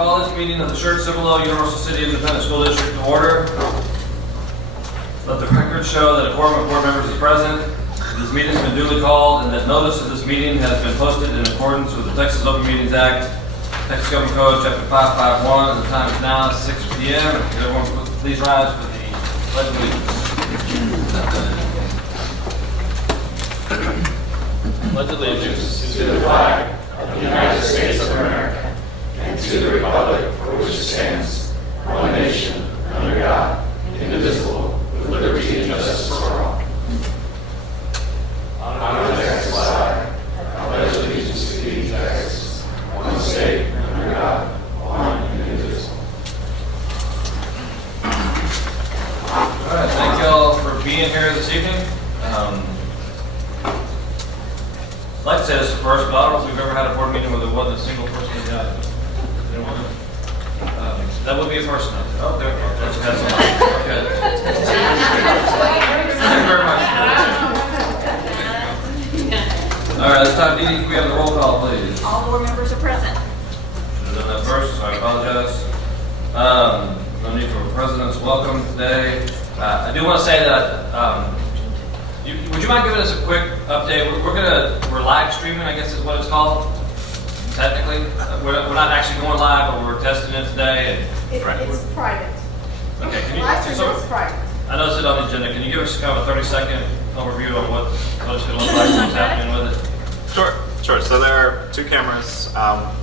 call this meeting of the Church Cibolo Universal City Independent School District to order. Let the record show that a quorum of board members is present. This meeting has been duly called and that notice of this meeting has been posted in accordance with the Texas Open Meetings Act, Texas Government Code, Chapter 551. The time is now 6 p.m. Everyone please rise for the Pledge of Allegiance. Pledge allegiance to the flag of the United States of America and to the republic for which it stands, one nation, under God, indivisible, with liberty and justice for all. Honor the Texas flag. I pledge allegiance to thee, Texas, one state, under God, one and indivisible. All right, thank you all for being here this evening. I'd like to say this first, but I don't know if we've ever had a board meeting where there wasn't a single person in the audience. Anyone? That would be a person. Oh, there we go. That's okay. Thank you very much. All right, this time, Dee Dee, can we have the roll call, please? All board members are present. Should have done that first, so I apologize. No need for a president's welcome today. I do want to say that, would you mind giving us a quick update? We're live streaming, I guess is what it's called, technically. We're not actually going live, but we're testing it today. It's private. Okay, can you, Live stream is private. I noticed it on the agenda. Can you give us kind of a 30-second overview of what it's going to look like, what's happening with it? Sure. So there are two cameras.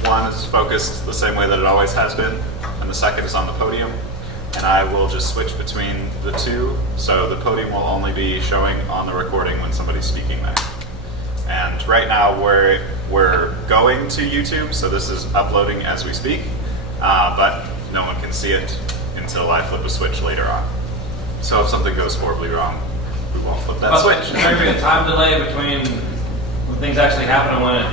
One is focused the same way that it always has been, and the second is on the podium. And I will just switch between the two, so the podium will only be showing on the recording when somebody's speaking there. And right now we're going to YouTube, so this is uploading as we speak, but no one can see it until I flip a switch later on. So if something goes horribly wrong, we won't flip that switch. There may be a time delay between when things actually happen and when it...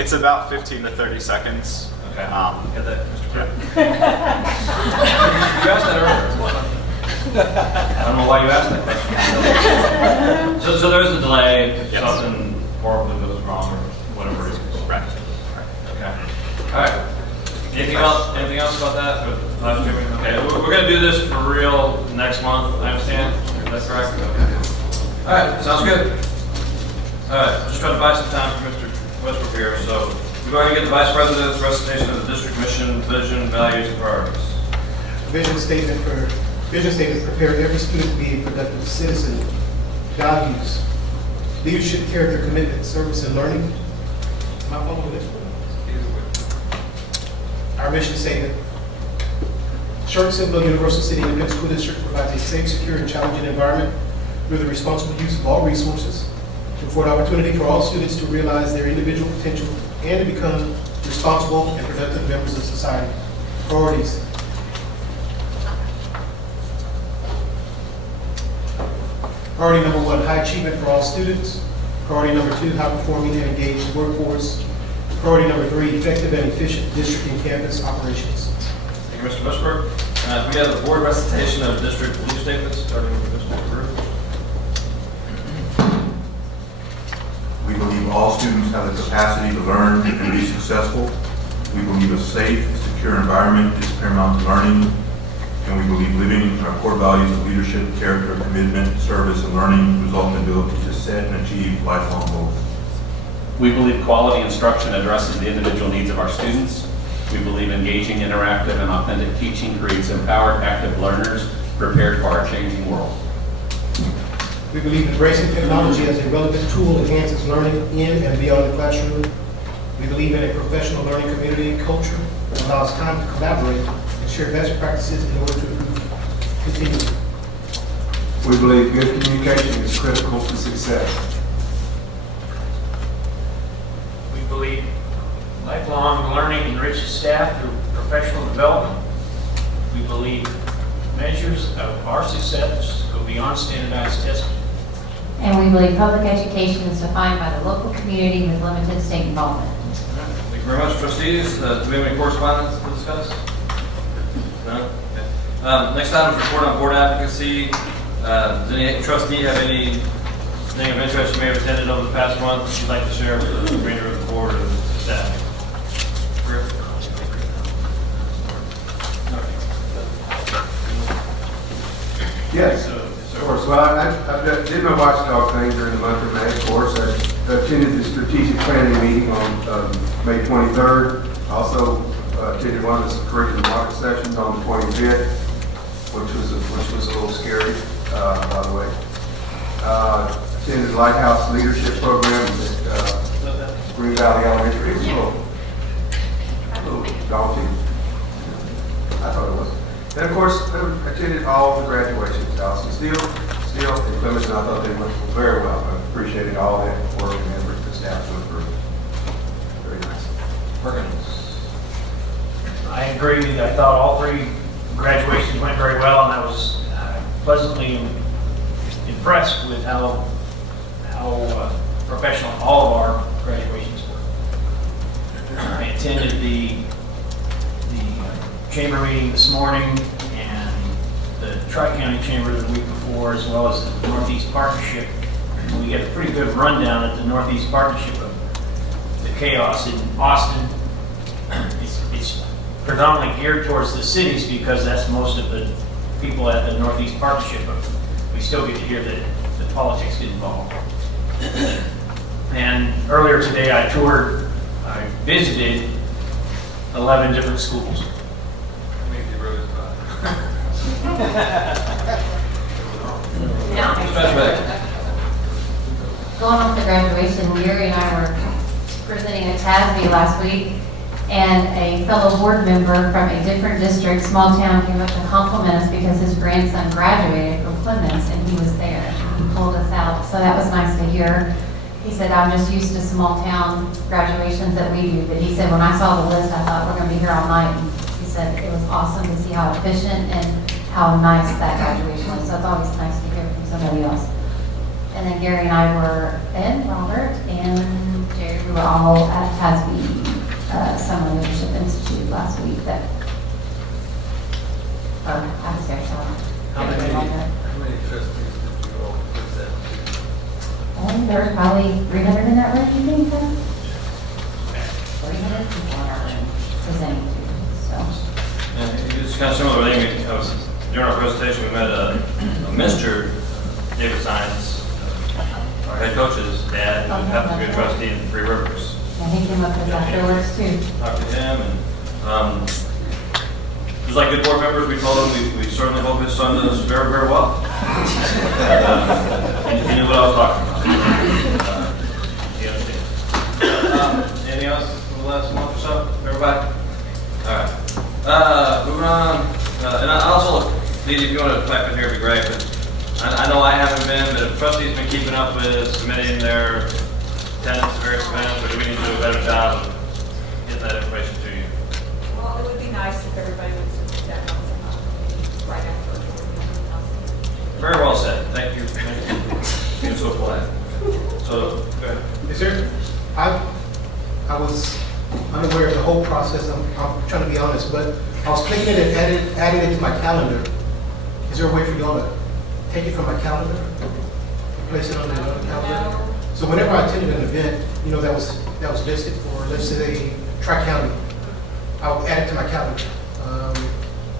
It's about 15 to 30 seconds. Okay. Get that, Mr. Clerk? Yeah. You asked that earlier. I don't know why you asked that question. So there is a delay if Yes. something horribly goes wrong or whatever reason. Right. Okay. All right. Anything else about that? Live streaming? Okay. We're going to do this for real next month, I understand? That's correct? Okay. All right. Sounds good. All right. Just trying to buy some time for Mr. Westbrook here. So we're going to get the Vice President's recitation of the district mission, vision, values, and priorities. Vision statement prepare every student to be a productive citizen. Values, leadership, character, commitment, service, and learning. Am I following this one? Our mission statement. Church Cibolo Universal City Independent School District provides a safe, secure, and challenging environment through the responsible use of all resources to afford opportunity for all students to realize their individual potential and to become responsible and productive members of society. Priorities. Priority number 1, high achievement for all students. Priority number 2, high performing and engaged workforce. Priority number 3, effective and efficient district and campus operations. Thank you, Mr. Westbrook. We have the board recitation of district belief statements, starting with Mr. Brewer. We believe all students have the capacity to learn and be successful. We believe a safe, secure environment is paramount to learning. And we believe living our core values of leadership, character, commitment, service, and learning result in the ability to set and achieve lifelong goals. We believe quality instruction addresses the individual needs of our students. We believe engaging, interactive, and authentic teaching creates empowered, active learners prepared for our changing world. We believe embracing technology as a relevant tool enhances learning in and beyond the classroom. We believe in a professional learning community and culture that allows time to collaborate and share best practices in order to improve continually. We believe good communication is critical to success. We believe lifelong learning enriches staff through professional development. We believe measures of our success go beyond standardized testing. And we believe public education is defined by the local community with limited state involvement. Thank you very much, trustees. Do we have any correspondence to discuss? No? Okay. Next item is report on board advocacy. Does any trustee have anything of interest you may have attended over the past month that you'd like to share with the remainder of the board or the staff? did my watchdog thing during the month of May, of course. I attended the strategic planning meeting on May 23rd. Also attended one of the curriculum market sessions on the 25th, which was a little scary, by the way. Attended the Lighthouse Leadership Program at Green Valley Elementary. It was a little daunting. I thought it was. And of course, I attended all the graduations. Allison Steele, and Clemens, and I thought they went very well. I appreciated all that work and effort the staff went through. Very nice. Perkins. I agree. I thought all 3 graduations went very well, and I was pleasantly impressed with how professional all of our graduations were. I attended the chamber meeting this morning and the Tri-County Chamber the week before, as well as the Northeast Partnership. We get a pretty good rundown at the Northeast Partnership of the chaos in Austin. It's predominantly geared towards the cities because that's most of the people at the Northeast Partnership, but we still get to hear that the politics get involved. And earlier today I visited 11 different schools. Going off the graduation, Gary and I were presenting at TASB last week, and a fellow board member from a different district, small town, came up to compliment us because his grandson graduated from Clemens, and he was there. He pulled us out, so that was nice to hear. He said, I'm just used to small town graduations that we do, but he said, when I saw the list, I thought, we're going to be here all night. And he said it was awesome to see how efficient and how nice that graduation was. So it's always nice to hear from somebody else. And then Gary and I were, and Robert and Jerry, we were all at TASB Summer Leadership Institute last week. I was there, so. How many trustees did you all present to? There were probably 300 in that room, you think, huh? 300 people in our room presenting to, so. And it's kind of similar thing. During our presentation, we met Mr. David Sines, our head coach's dad, who happens to be a trustee in Three Rivers. Yeah, he came up with afterwards too. Talked to him, and just like good board members, we told him we certainly hope his son does very, very well. He knew what I was talking about. He understands. Anything else for the last month or so, everybody? All right. Moving on. And I also, Dee, if you want to type in here, it'd be great. But I know I haven't been, but if trustees been keeping up with submitting their attendance to various events, or do we need to do a better job of getting that information to you? Well, it would be nice if everybody would submit that on some, right after. Very well said. Thank you. You're so polite. So, go ahead. Yes, sir. I was unaware of the whole process. I'm trying to be honest, but I was clicking it and adding it to my calendar. Is there a way for y'all to take it from my calendar and place it on the calendar? No. So whenever I attended an event, that was listed for, let's say, Tri-County, I would add it to my calendar.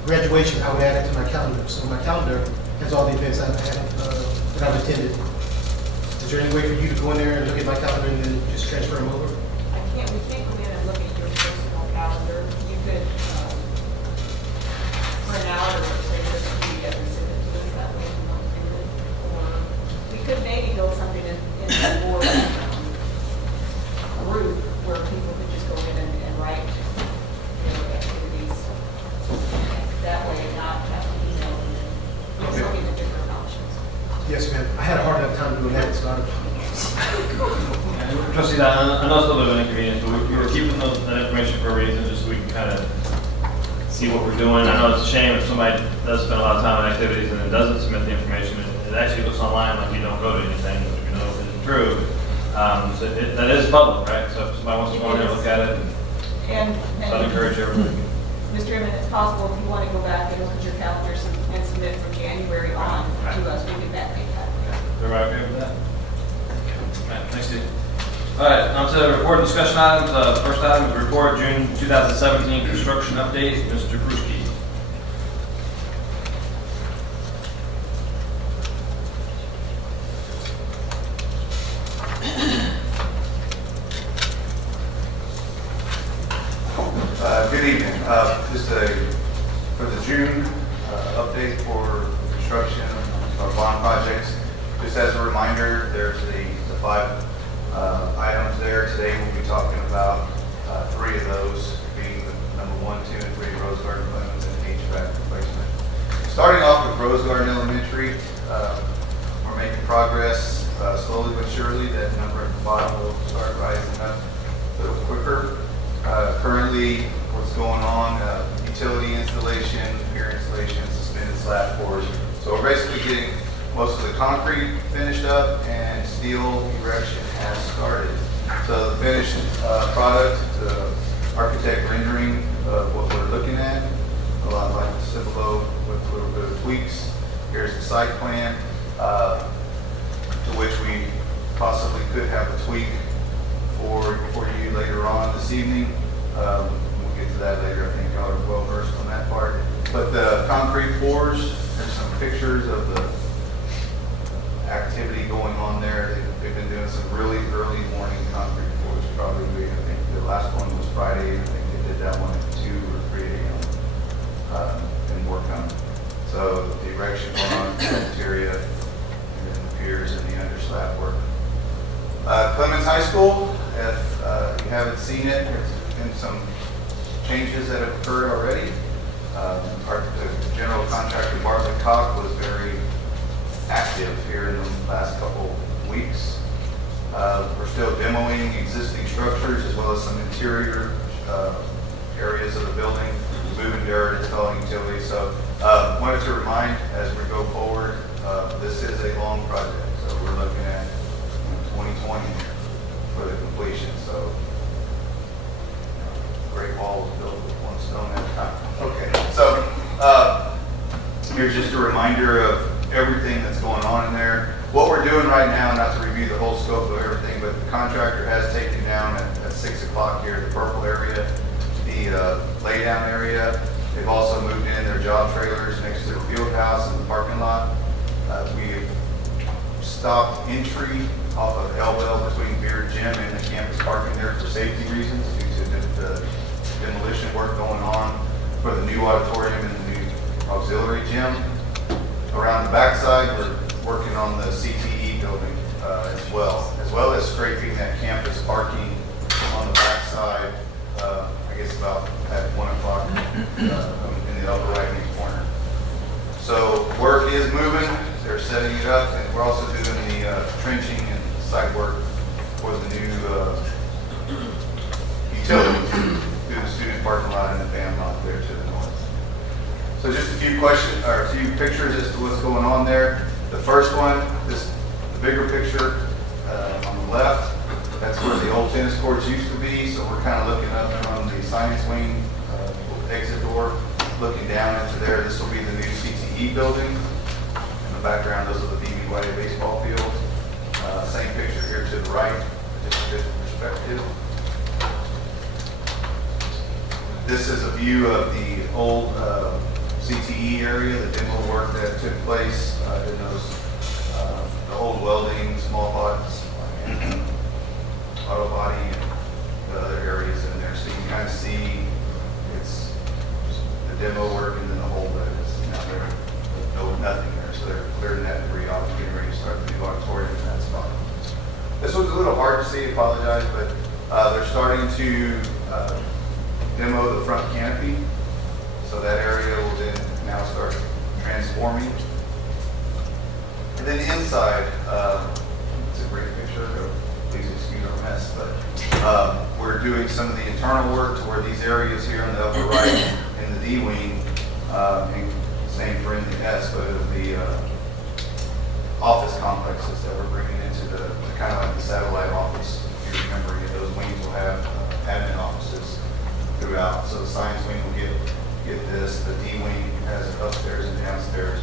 Graduation, I would add it to my calendar. So my calendar has all the events I've had, that I've attended. Is there any way for you to go in there and look at my calendar and then just transfer them over? We can't come in and look at your personal calendar. You could print out or say this week and send it to us that way and not do it. Or we could maybe build something in the board group where people could just go in and write their activities that way and not have to email them. There's so many different options. Yes, ma'am. I had a hard enough time doing that, so Trustees, I know it's a little bit of an inconvenience, but we were keeping that information for a reason, just so we can kind of see what we're doing. I know it's a shame if somebody does spend a lot of time on activities and then doesn't submit the information. It actually looks online like you don't go to anything, which we know isn't true. So that is public, right? So if somebody wants to go in there and look at it, And so I'd encourage everybody. Mr. Emmett, it's possible if you want to go back and look at your calendars and submit from January on to us, we can backdate that. Everybody okay with that? Right, thanks, Steve. All right, on to the report and discussion items. First item is report June 2017 construction update. Mr. Kruski. Good evening. Just for the June update for construction of bond projects. Just as a reminder, there's the 5 items there. Today we'll be talking about 3 of those, being the number 1, 2, and 3 Rose Garden Clemens and HVAC replacement. Starting off with Rose Garden Elementary, we're making progress slowly but surely. That number at the bottom will start rising up a little quicker. Currently, what's going on, utility installation, pier installation, suspended slab pours. So we're basically getting most of the concrete finished up and steel erection has started. So the finished product, the architect rendering of what we're looking at, a lot like the Cibolo with a little bit of tweaks. Here's the site plan, to which we possibly could have a tweak for you later on this evening. We'll get to that later. I think y'all are well versed on that part. But the concrete pours, there's some pictures of the activity going on there. They've been doing some really early morning concrete pours. Probably, I think the last one was Friday. I think they did that one at 2 or 3 a.m. And work on it. So the erection going on in the cafeteria, and then the piers and the under slab work. Clemens High School, if you haven't seen it, there's been some changes that have occurred already. The general contractor, Bartlett Koch, was very active here in the last couple weeks. We're still demoing existing structures as well as some interior areas of the building, moving dirt, installing utilities. So wanted to remind as we go forward, this is a long project. So we're looking at 2020 for the completion. So Great Wall was built with 1 stone at a time. Okay, so here's just a reminder of everything that's going on in there. What we're doing right now, not to review the whole scope of everything, but the contractor has taken down at 6 o'clock here, the purple area, the laydown area. They've also moved in their job trailers next to the field house and the parking lot. We've stopped entry off of Elwell between Beard Gym and the campus parking there for safety reasons due to the demolition work going on for the new auditorium and the new auxiliary gym. Around the backside, we're working on the CTE building as well as scraping that campus parking on the backside, I guess about at 1 o'clock in the upper right-hand corner. So work is moving, they're setting it up, and we're also doing the trenching and site work for the new utilities through the student parking lot and the band lot there to the north. So just a few questions, or a few pictures as to what's going on there. The first one, the bigger picture on the left, that's where the old tennis courts used to be. So we're kind of looking up from the science wing exit door, looking down into there. This will be the new CTE building. In the background, those are the BB White baseball fields. Same picture here to the right, just a different perspective. This is a view of the old CTE area, the demo work that took place in those, the old welding, small pots, and auto body, and the other areas in there. So you can kind of see it's just the demo work and then the whole that is now there. No, nothing there. So they're clearing that debris off and getting ready to start the new auditorium in that spot. This one's a little hard to see, apologize, but they're starting to demo the front canopy. So that area will then now start transforming. And then inside, it's a great picture, please excuse our mess, but we're doing some of the internal work to where these areas here on the upper right in the D wing, and same for in the S, but it'll be office complexes that we're bringing into the kind of like the satellite office. If you remember, those wings will have admin offices throughout. So the science wing will get this. The D wing has upstairs and downstairs.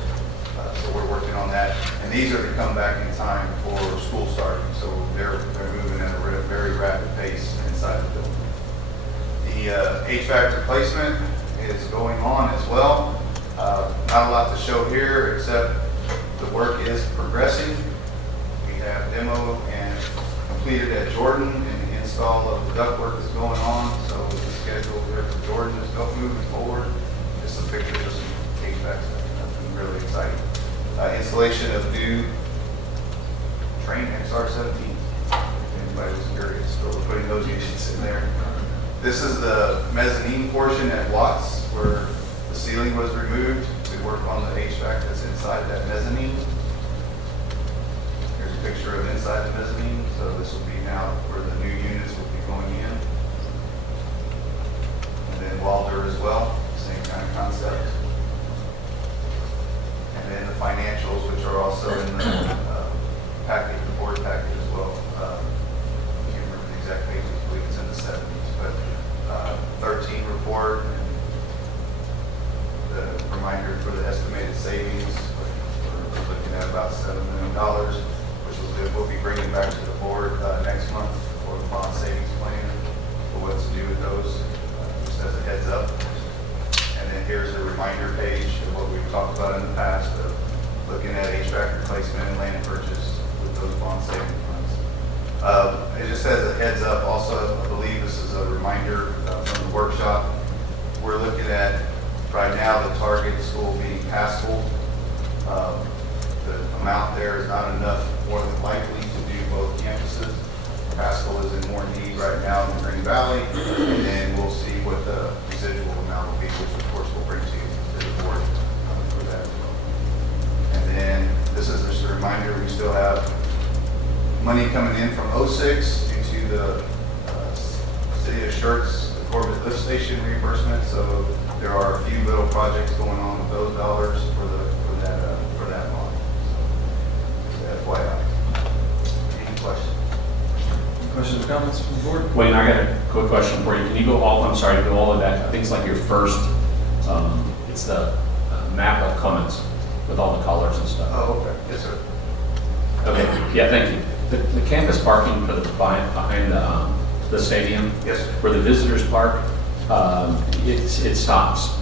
So we're working on that. And these are to come back in time for school starting. So they're moving at a very rapid pace inside the building. The HVAC replacement is going on as well. Not a lot to show here except the work is progressing. We have demo and completed at Jordan, and the install of the ductwork is going on. So with the schedule here for Jordan. ordinance, moving forward. Just some pictures of some HVAC stuff, nothing really exciting. Installation of new Train XR17. If anybody was curious, still putting those units in there. This is the mezzanine portion at Watts where the ceiling was removed to work on the HVAC that's inside that mezzanine. Here's a picture of inside the mezzanine. So this will be now where the new units will be going in. And then Walder as well, same kind of concept. And then the financials, which are also in the package, the board package as well. I can't remember the exact page, I believe it's in the 70s, but 13 report, and the reminder for the estimated savings, we're looking at about $7 million, which we'll be bringing back to the board next month for the bond savings plan, for what's to do with those, just as a heads up. And then here's a reminder page of what we've talked about in the past, of looking at HVAC replacement and land purchase with those bond savings funds. It just as a heads up, also, I believe this is a reminder from the workshop. We're looking at, right now, the target school being Haskell. The amount there is not enough, more than likely, to do both campuses. Haskell is in more need right now in Green Valley, and then we'll see what the residual amount will be, which of course we'll bring to the board for that as well. And then this is just a reminder, we still have money coming in from 06 into the City of Schertz, the Corbett Lift Station reimbursement. So there are a few little projects going on with those dollars for that line. So FYI. Any questions? Questions or comments from the board? Wayne, I got a quick question for you. Can you go all, I'm sorry, to go all of that? I think it's like your first, it's the map of Cummins with all the colors and stuff. Oh, okay. Yes, sir. Okay, yeah, thank you. The campus parking for behind the stadium, Yes, sir. where the visitors park, it stops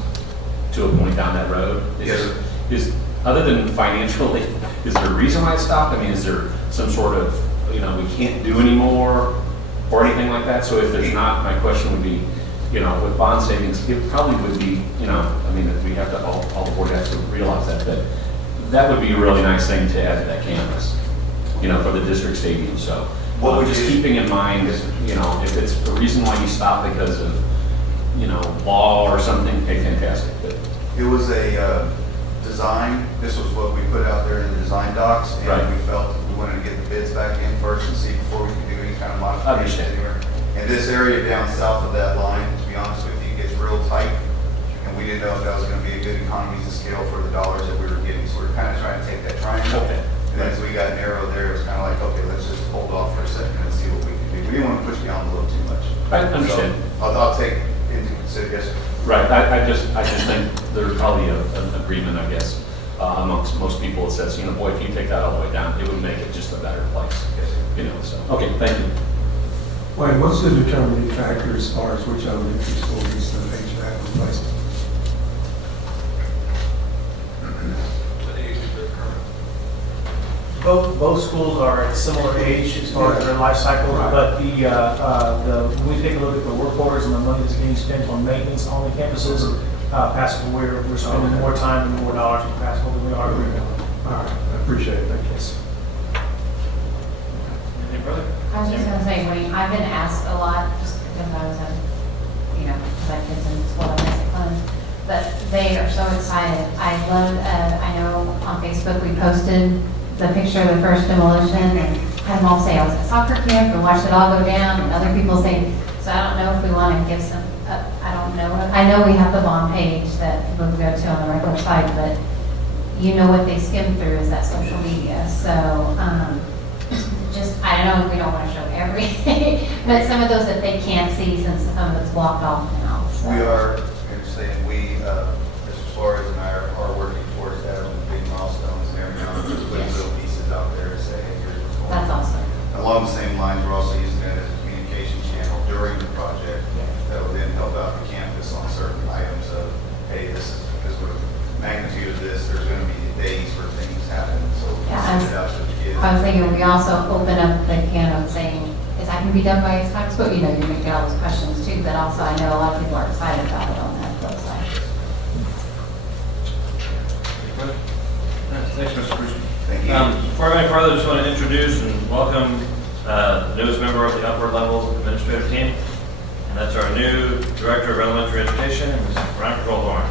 to a point down that road. Yes, sir. Is, other than financially, is there a reason why it stopped? I mean, is there some sort of, we can't do anymore or anything like that? So if there's not, my question would be, with bond savings, it probably would be, we have to, all the board has to realize that would be a really nice thing to add to that campus, for the district stadium. So What would just you- keeping in mind, if it's the reason why you stopped because of, law or something, okay, fantastic. But It was a design, this was what we put out there in the design docs, and Right. we felt we wanted to get the bids back in first and see before we could do any kind of modification Understand. anywhere. And this area down south of that line, to be honest with you, gets real tight, and we didn't know if that was gonna be a good economies of scale for the dollars that we were getting, so we're kind of trying to take that triangle. Okay. And as we got narrow there, it was kind of like, okay, let's just hold off for a second and see what we can do. We didn't want to push the envelope too much. I understand. So I'll take into consideration, yes, sir. Right, I just think there's probably an agreement, I guess, amongst most people that says, boy, if you take that all the way down, it would make it just a better place. Yes, sir. So, okay, thank you. Wayne, what's the determining factor as far as which elementary school needs the HVAC replacement? Both schools are at similar age as far as their life cycle, but when we take a look at the work orders and the money that's getting spent on maintenance on the campuses, Pascal, we're spending more time and more dollars on Pascal than we are Green Valley. All right, I appreciate it, thank you. Anything further? I was just gonna say, Wayne, I've been asked a lot, just because I was at, because I have kids in school, I miss it fun. But they are so excited. I know on Facebook, we posted the picture of the first demolition and had them all say, I was at soccer camp and watched it all go down, and other people say, so I don't know if we want to give some, I don't know. I know we have the bond page that we'll go to on the regular site, but what they skim through is that social media. So, I know we don't want to show everything, but some of those that they can't see since some of it's blocked off now. So. We are, Mr. Suarez and I are working towards that on big milestones and everything else, just putting little pieces out there to say, hey, here's what's going on. That's awesome. Along the same lines, we're also using it as a communication channel during the project that will then help out the campus on certain items of, hey, this is because of the magnitude of this, there's going to be days where things happen, so we can send it out to the kids. I was thinking we also open up the can of saying, is that going to be done by X time? So, you may get all those questions too, but also I know a lot of people are excited about it. any further, just want to introduce and welcome the newest member of the upper level administrative team. And that's our new Director of Elementary Education, Ms. Veronica Goldhorn.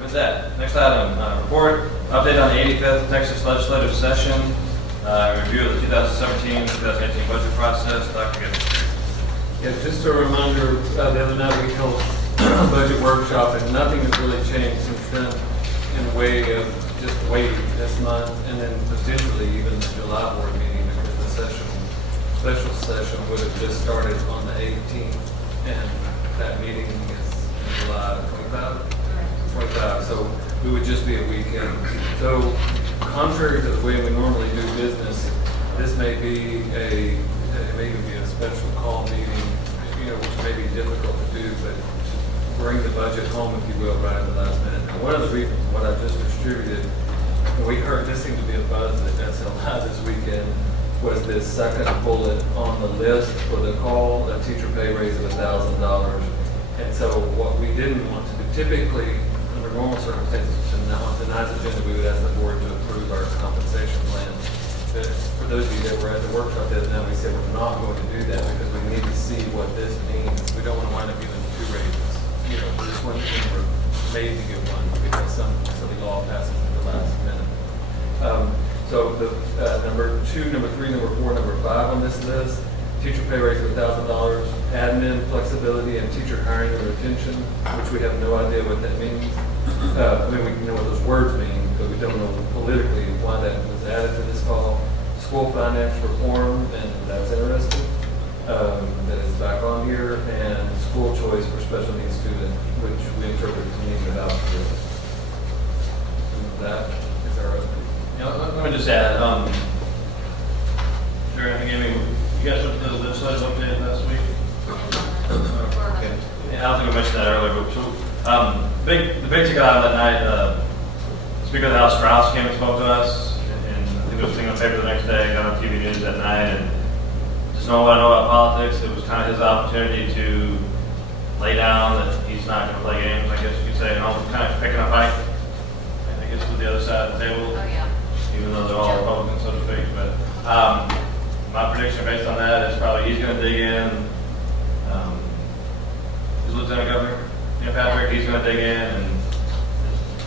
With that, next item, report, update on the 85th Texas Legislative Session, review of the 2017-2018 budget process. Dr. Gibbons. Yeah, just a reminder, the other night we held a budget workshop and nothing has really changed since then in the way of just waiting this month and then potentially even the July board meeting because the special session would have just started on the 18th and that meeting is in July 25, so we would just be a weekend. So contrary to the way we normally do business, this may be a special call meeting, which may be difficult to do, but bring the budget home, if you will, right at the last minute. Now, one of the reasons what I just distributed, and we heard this seemed to be a buzz at SLI this weekend, was this second bullet on the list for the call, a teacher pay raise of $1,000. And so what we didn't want to do, typically, under normal circumstances, on tonight's agenda, we would ask the board to approve our compensation plan. But for those of you that were at the workshop the other night, we said we're not going to do that because we need to see what this means. We don't want to wind up giving 2 raises. This one, we're made to give one because some silly law passes at the last minute. So the number 2, number 3, number 4, number 5 on this list, teacher pay raise of $1,000, admin flexibility and teacher hiring and retention, which we have no idea what that means. We know what those words mean, but we don't know politically why that was added to this call. School finance reform, and that's interesting. That is back on here, and school choice for special needs students, which we interpret to mean without choice. That is our update. Let me just add, you guys looked at the legislative update last week? Okay. Yeah, I don't think I mentioned that earlier, but the big ticket item that night, Speaker of the House Strauss came and spoke to us, and I think it was a thing on the paper the next day, got on TV news that night, and just knowing what I know about politics, it was kind of his opportunity to lay down that he's not going to play games, I guess you could say, and almost kind of picking a fight, I guess, with the other side of the table. Oh, yeah. Even though they're all Republicans, so to speak. But my prediction based on that is probably he's going to dig in. His Lieutenant Governor, Patrick, he's going to dig in, and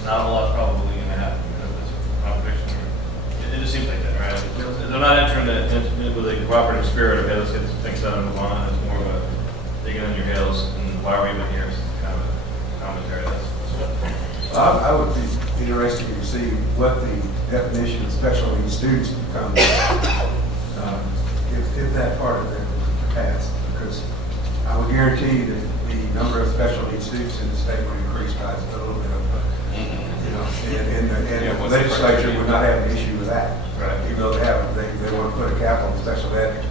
not a whole lot's probably going to happen. My prediction. It just seems like that, right? They're not entering it with a cooperative spirit. Okay, let's get some things done and move on. It's more of a digging in your heels and why are we even here? It's kind of a commentary. I would be interested to see what the definition of special needs students becomes if that part of it passed, because I would guarantee that the number of special needs students in the state would increase by a little bit and the legislature would not have an issue with that. Right. Even though they want to put a cap on special ed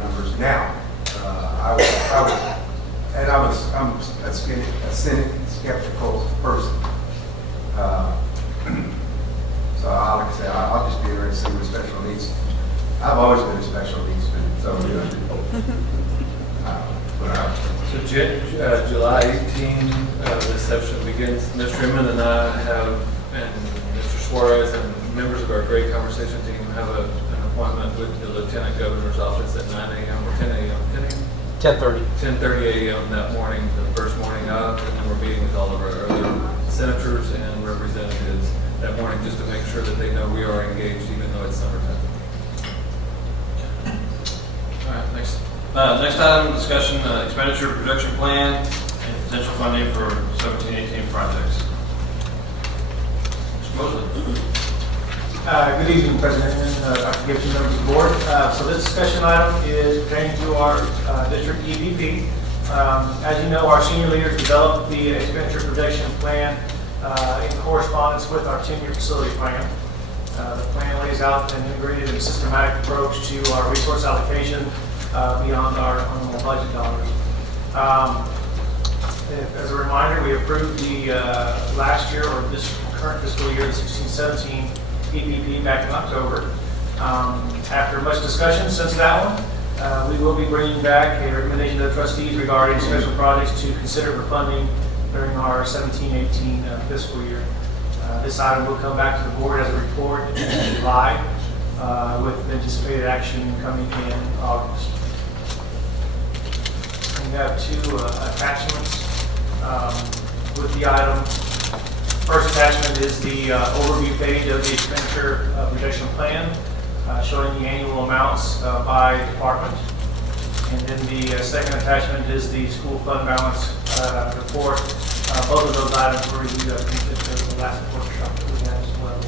numbers now. I'm a skeptical person. So like I say, I'll just be interested in special needs. I've always been a special needs student, so So July 18, this session begins. Mr. Inman and I and Mr. Suarez and members of our great conversation team have an appointment with the Lieutenant Governor's office at 9 a.m. or 10 a.m. 10:30 a.m. that morning, the first morning up, and then we're meeting with all of our other senators and representatives that morning just to make sure that they know we are engaged even though it's summertime. All right, next item, discussion, expenditure projection plan and potential funding for 17-18 projects. Mr. Mosley. Good evening, President and Dr. Gibson, members of the board. So this discussion item is pertaining to our district EPP. As you know, our senior leaders developed the expenditure projection plan in correspondence with our 10-year facility plan. The plan lays out an integrated and systematic approach to our resource allocation beyond our normal budget dollars. As a reminder, we approved the last year or this current fiscal year, the 16-17 EPP back in October. After much discussion since that one, we will be bringing back a recommendation to the trustees regarding special projects to consider for funding during our 17-18 fiscal year. This item will come back to the board as a report in July, with anticipated action coming in August. We have two attachments with the item. First attachment is the overview page of the expenditure projection plan, showing the annual amounts by department. And then the second attachment is the school fund balance report. Both of those items were reviewed at the last workshop that we had as well.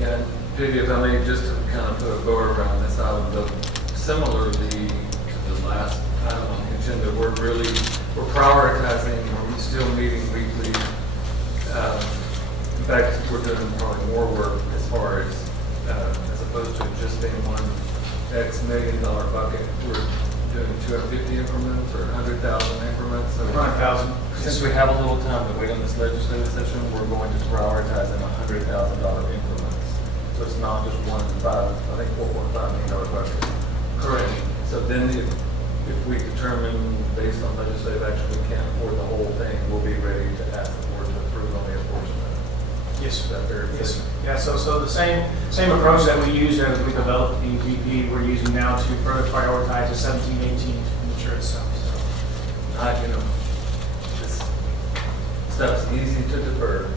Yeah, Judy, if I may, just to kind of put a bow around this item, similarly to the last item on the agenda, we're prioritizing, we're still meeting weekly. In fact, we're doing probably more work as far as opposed to just being one X $1 million bucket. We're doing 250 increments or 100,000 increments. So 100,000. Since we have a little time to wait on this legislative session, we're going to prioritize in $100,000 increments. So it's not just $4.5 million bucket. Correct. So then if we determine based on legislative action we can't afford the whole thing, we'll be ready to ask the board to approve on the apportionment. Yes, Is that fair? yes. Yeah, so the same approach that we used as we developed the VP, we're using now to further prioritize the 17-18 expenditure itself. So, This stuff's easy to defer.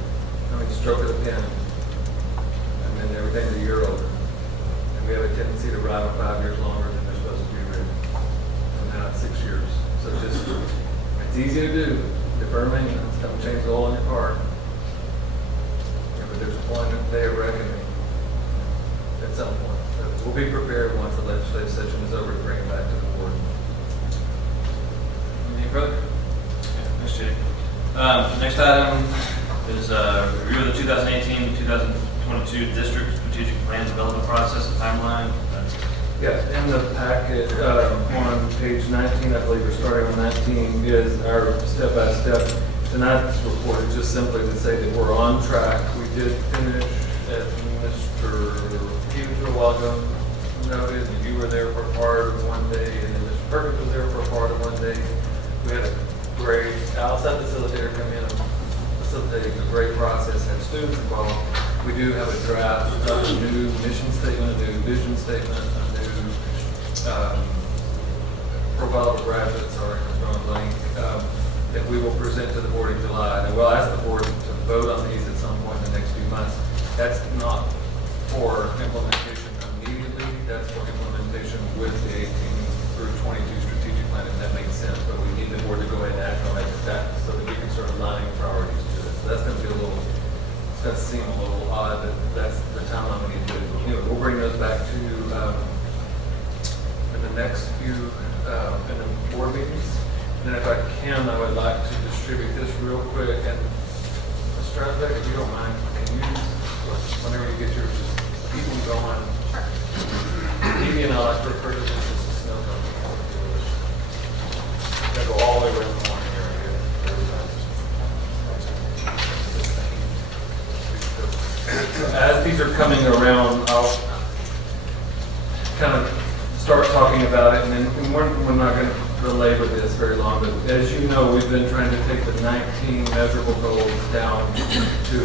Stroke of the pen, and then everything's a year older. And we have a tendency to ride them 5 years longer than they're supposed to be ready. And now it's 6 years. So it's easy to do. Defer maintenance, don't change the oil in your car. But there's a point of day of reckoning at some point. So we'll be prepared once the legislative session is over to bring it back to the board. Any further? Yeah, thanks, Jay. Next item is review of the 2018-2022 district strategic plan development process and timeline. Yeah, in the packet on page 19, I believe we're starting on 19, is our step-by-step. Tonight's report is just simply to say that we're on track. We did finish, as Mr. Hughes a while ago noted, and you were there for part of one day, and then Mr. Perkins was there for part of one day. We had a great outside facilitator come in and facilitate a great process, had students involved. We do have a draft of a new mission statement, a new vision statement, a new profile of graduates, sorry, I'm drawing a blank, that we will present to the board in July. And we'll ask the board to vote on these at some point in the next few months. That's not for implementation immediately, that's for implementation with the 18 through 22 strategic plan, if that makes sense. But we need the board to go ahead and act on it so that we can start aligning priorities to it. So that's going to be it's going to seem a little odd that that's the timeline we need to do. We'll bring those back to you in the next few in the board meetings. And if I can, I would like to distribute this real quick. And Ms. Strasbeck, if you don't mind, can you, whenever you get yours, just keep them going. Evie and I like to refer to this as the snow cone. They go all the way around the morning area. So as these are coming around, I'll kind of start talking about it, and then we're not going to belabor this very long, but as you know, we've been trying to take the 19 measurable goals down to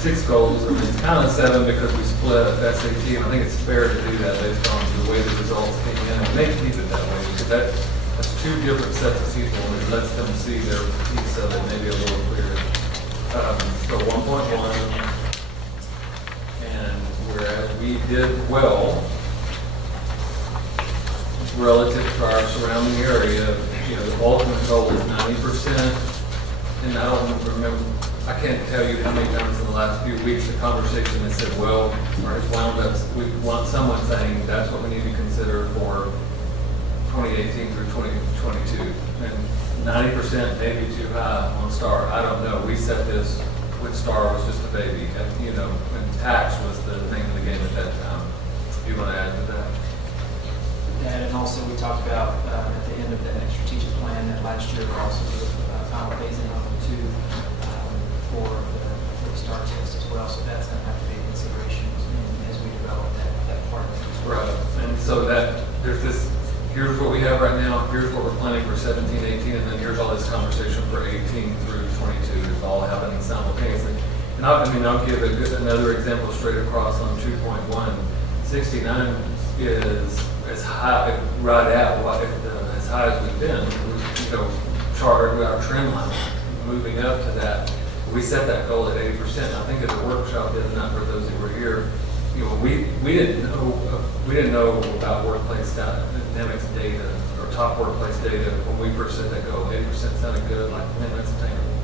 6 goals, and it's kind of 7 because we split SAT, and I think it's fair to do that based on the way the results came in, and they keep it that way, because that's 2 different sets of people, and it lets them see their piece of it maybe a little clearer. So 1.1, and whereas we did well relative to our surrounding area, the ultimate goal is 90%. And I don't remember, I can't tell you how many times in the last few weeks the conversation has said, well, or has wound up, we want someone saying that's what we need to consider for 2018 through 2022. And 90% may be too high on STAR. I don't know. We set this when STAR was just a baby. And, when tax was the name of the game at that time. Do you want to add to that? And also we talked about at the end of that strategic plan that last year we're also final phasing on the 2 for the STAR test as well. So that's going to have to be a consideration as we develop that part of it. Right. And so that there's this here's what we have right now, here's what we're planning for 17, 18, and then here's all this conversation for 18 through 22. It's all happening simultaneously. And I'll give another example straight across on 2.1. 69 is as high, right at what, as high as we've been. Charted our trend line, moving up to that. We set that goal at 80%. I think at the workshop, did not for those that were here, we didn't know about workplace dynamics data or top workplace data when we first set that goal. 80% sounded good, like, man, that's attainable.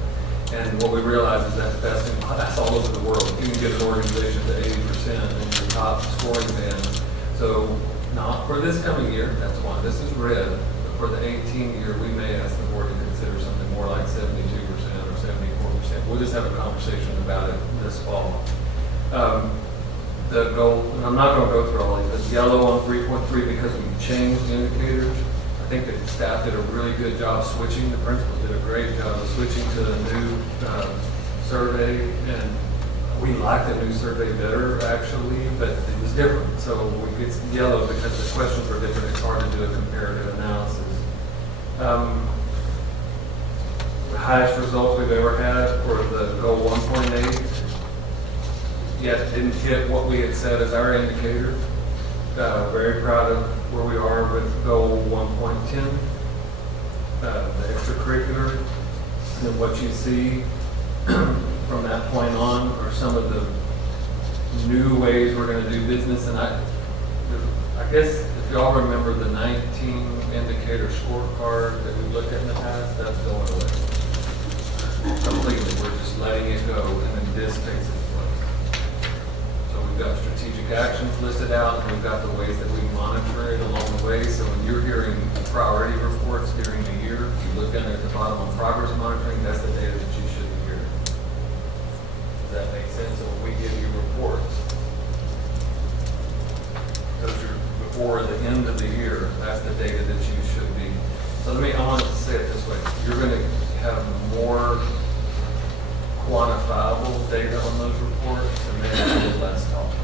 And what we realized is that's best in class all over the world. You can get an organization to 80% in your top scoring band. So not for this coming year, that's one. This is red. But for the 18 year, we may ask the board to consider something more like 72% or 74%. We'll just have a conversation about it this fall. The goal, and I'm not going to go through all these, but yellow on 3.3 because we changed the indicators. I think the staff did a really good job switching. The principals did a great job of switching to the new survey, and we liked the new survey better actually, but it was different. So it's yellow because the questions were different. It's hard to do a comparative analysis. The highest results we've ever had were the goal 1.8. Yet didn't hit what we had set as our indicator. Very proud of where we are with goal 1.10. The extracurricular, and what you see from that point on are some of the new ways we're going to do business. And I guess if y'all remember the 19 indicator scorecard that we looked at in the past, that's going away completely. We're just letting it go, and then this takes its place. So we've got strategic actions listed out, and we've got the ways that we monitor it along the way. So when you're hearing priority reports during the year, you look down at the bottom on progress monitoring, that's the data that you should be hearing. Does that make sense? So when we give you reports, those are before the end of the year, that's the data that you should be. So I want to say it this way. You're going to have more quantifiable data on those reports and maybe less talk.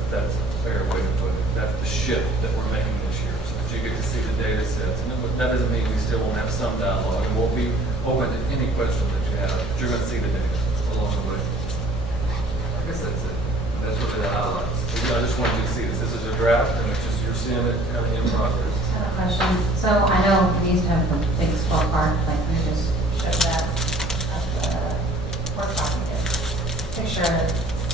If that's a fair way to put it. That's the shift that we're making this year, so that you get to see the data sets. And that doesn't mean we still won't have some dialogue, and we'll be open to any question that you have, but you're going to see the data along the way. I guess that's it. That's really the highlights. I just wanted you to see this. This is a draft, and it's just you're seeing it kind of in progress. I have a question. So I know we used to have the big scorecard, like we just showed that at the workshop we did. Picture.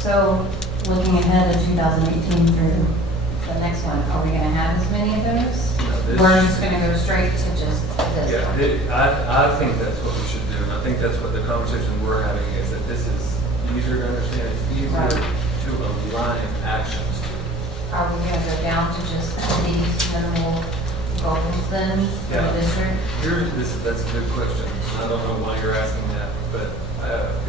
So looking ahead of 2018 through the next one, are we going to have as many of those? We're just going to go straight to just this one? I think that's what we should do, and I think that's what the conversation we're having is that this is easier to understand. It's easier to align actions to. Are we going to go down to just these minimal goals then for the district? That's a good question. I don't know why you're asking that, but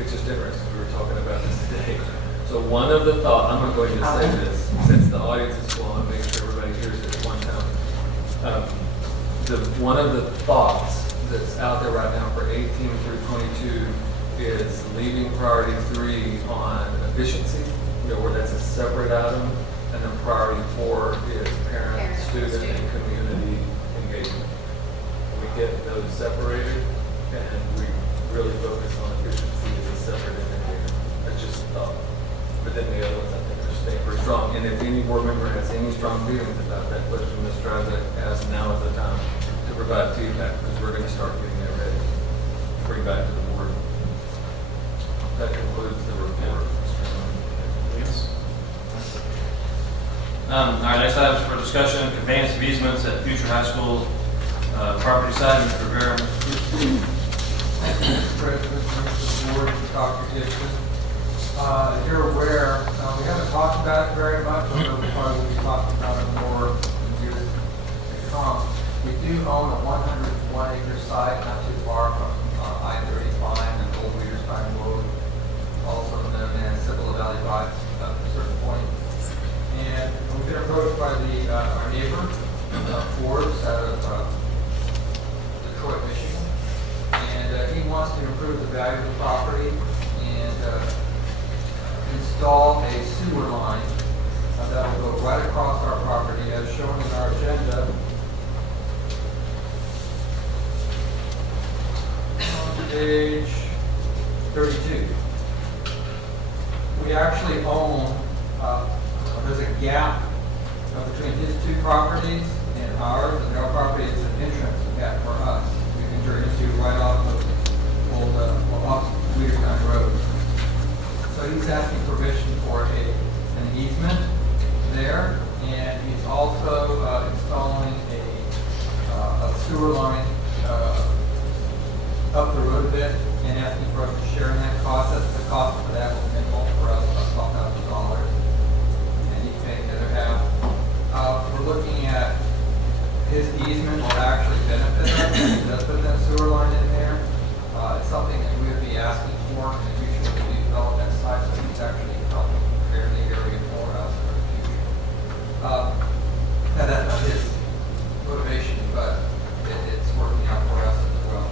it's just interesting. We were talking about this today. So one of the thoughts, I'm going to say this, since the audience is full, I want to make sure everybody hears it at one time. One of the thoughts that's out there right now for 18 through 22 is leaving priority 3 on efficiency, where that's a separate item, and then priority 4 is parent, student, and community engagement. We get those separated, and we really focus on efficiency as a separate indicator. That's just a thought. But then the other ones, I think, are staying pretty strong. And if any board member has any strong feelings about that question, Ms. Dryzak asked, now is the time to provide feedback, because we're going to start getting that ready to bring back to the board. That concludes the report. Yes. All right, next item is for discussion, conveyance of easements at future high school property side. Mr. Rivera. President, members of the board, Dr. Dixon. As you're aware, we haven't talked about it very much, but we'll probably be talking about it more in years to come. We do own a 101-acre site not too far from I-35 and Old Weedersheim Road, also known as Cibolo Valley Drive up to a certain point. And we've been approached by our neighbor, Forbes, out of Detroit, Michigan. And he wants to improve the value of the property and install a sewer line that will go right across our property as shown in our agenda. On page 32. We actually own, there's a gap between his two properties and ours, and our property is an entrance gap for us. We can turn into right off of off Weirstown Road. So he's asking permission for an easement there, and he's also installing a sewer line up the road a bit, and asking for us to share in that cost. That's the cost for that will be for us about $12,000, and he's paying the other half. We're looking at his easement will actually benefit us. He does put that sewer line in there. It's something that we would be asking for in the future when we develop that site, so he's actually helping clear the area for us for the future. Now that's not his motivation, but it's working out for us as well.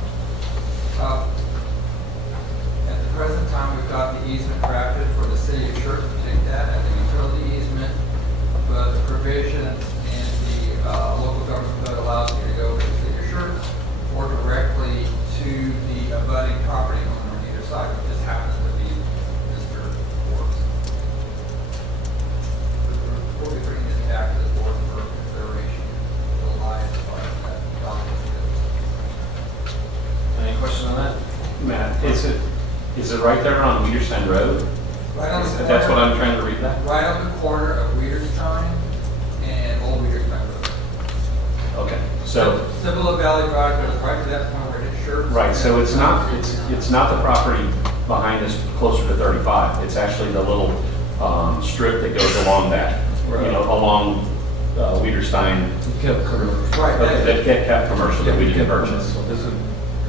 At the present time, we've got the easement drafted for the city of Schertz to take that as a utility easement, but the provisions in the local government code allows you to go to the city of Schertz or directly to the abutting property owner on either side, which just happens to be Mr. Forbes. We'll be bringing this back to the board for consideration to July as far as that document goes. Any questions on that? Matt, is it right there on Weirstown Road? Right on the corner. That's what I'm trying to read that? Right on the corner of Weirstown and Old Weirstown Road. Okay, so, Cibolo Valley Drive goes right to that point where it hits Schertz. right, so it's not the property behind us closer to 35. It's actually the little strip that goes along that, along Weirstein. Right. That kept commercial that we didn't purchase.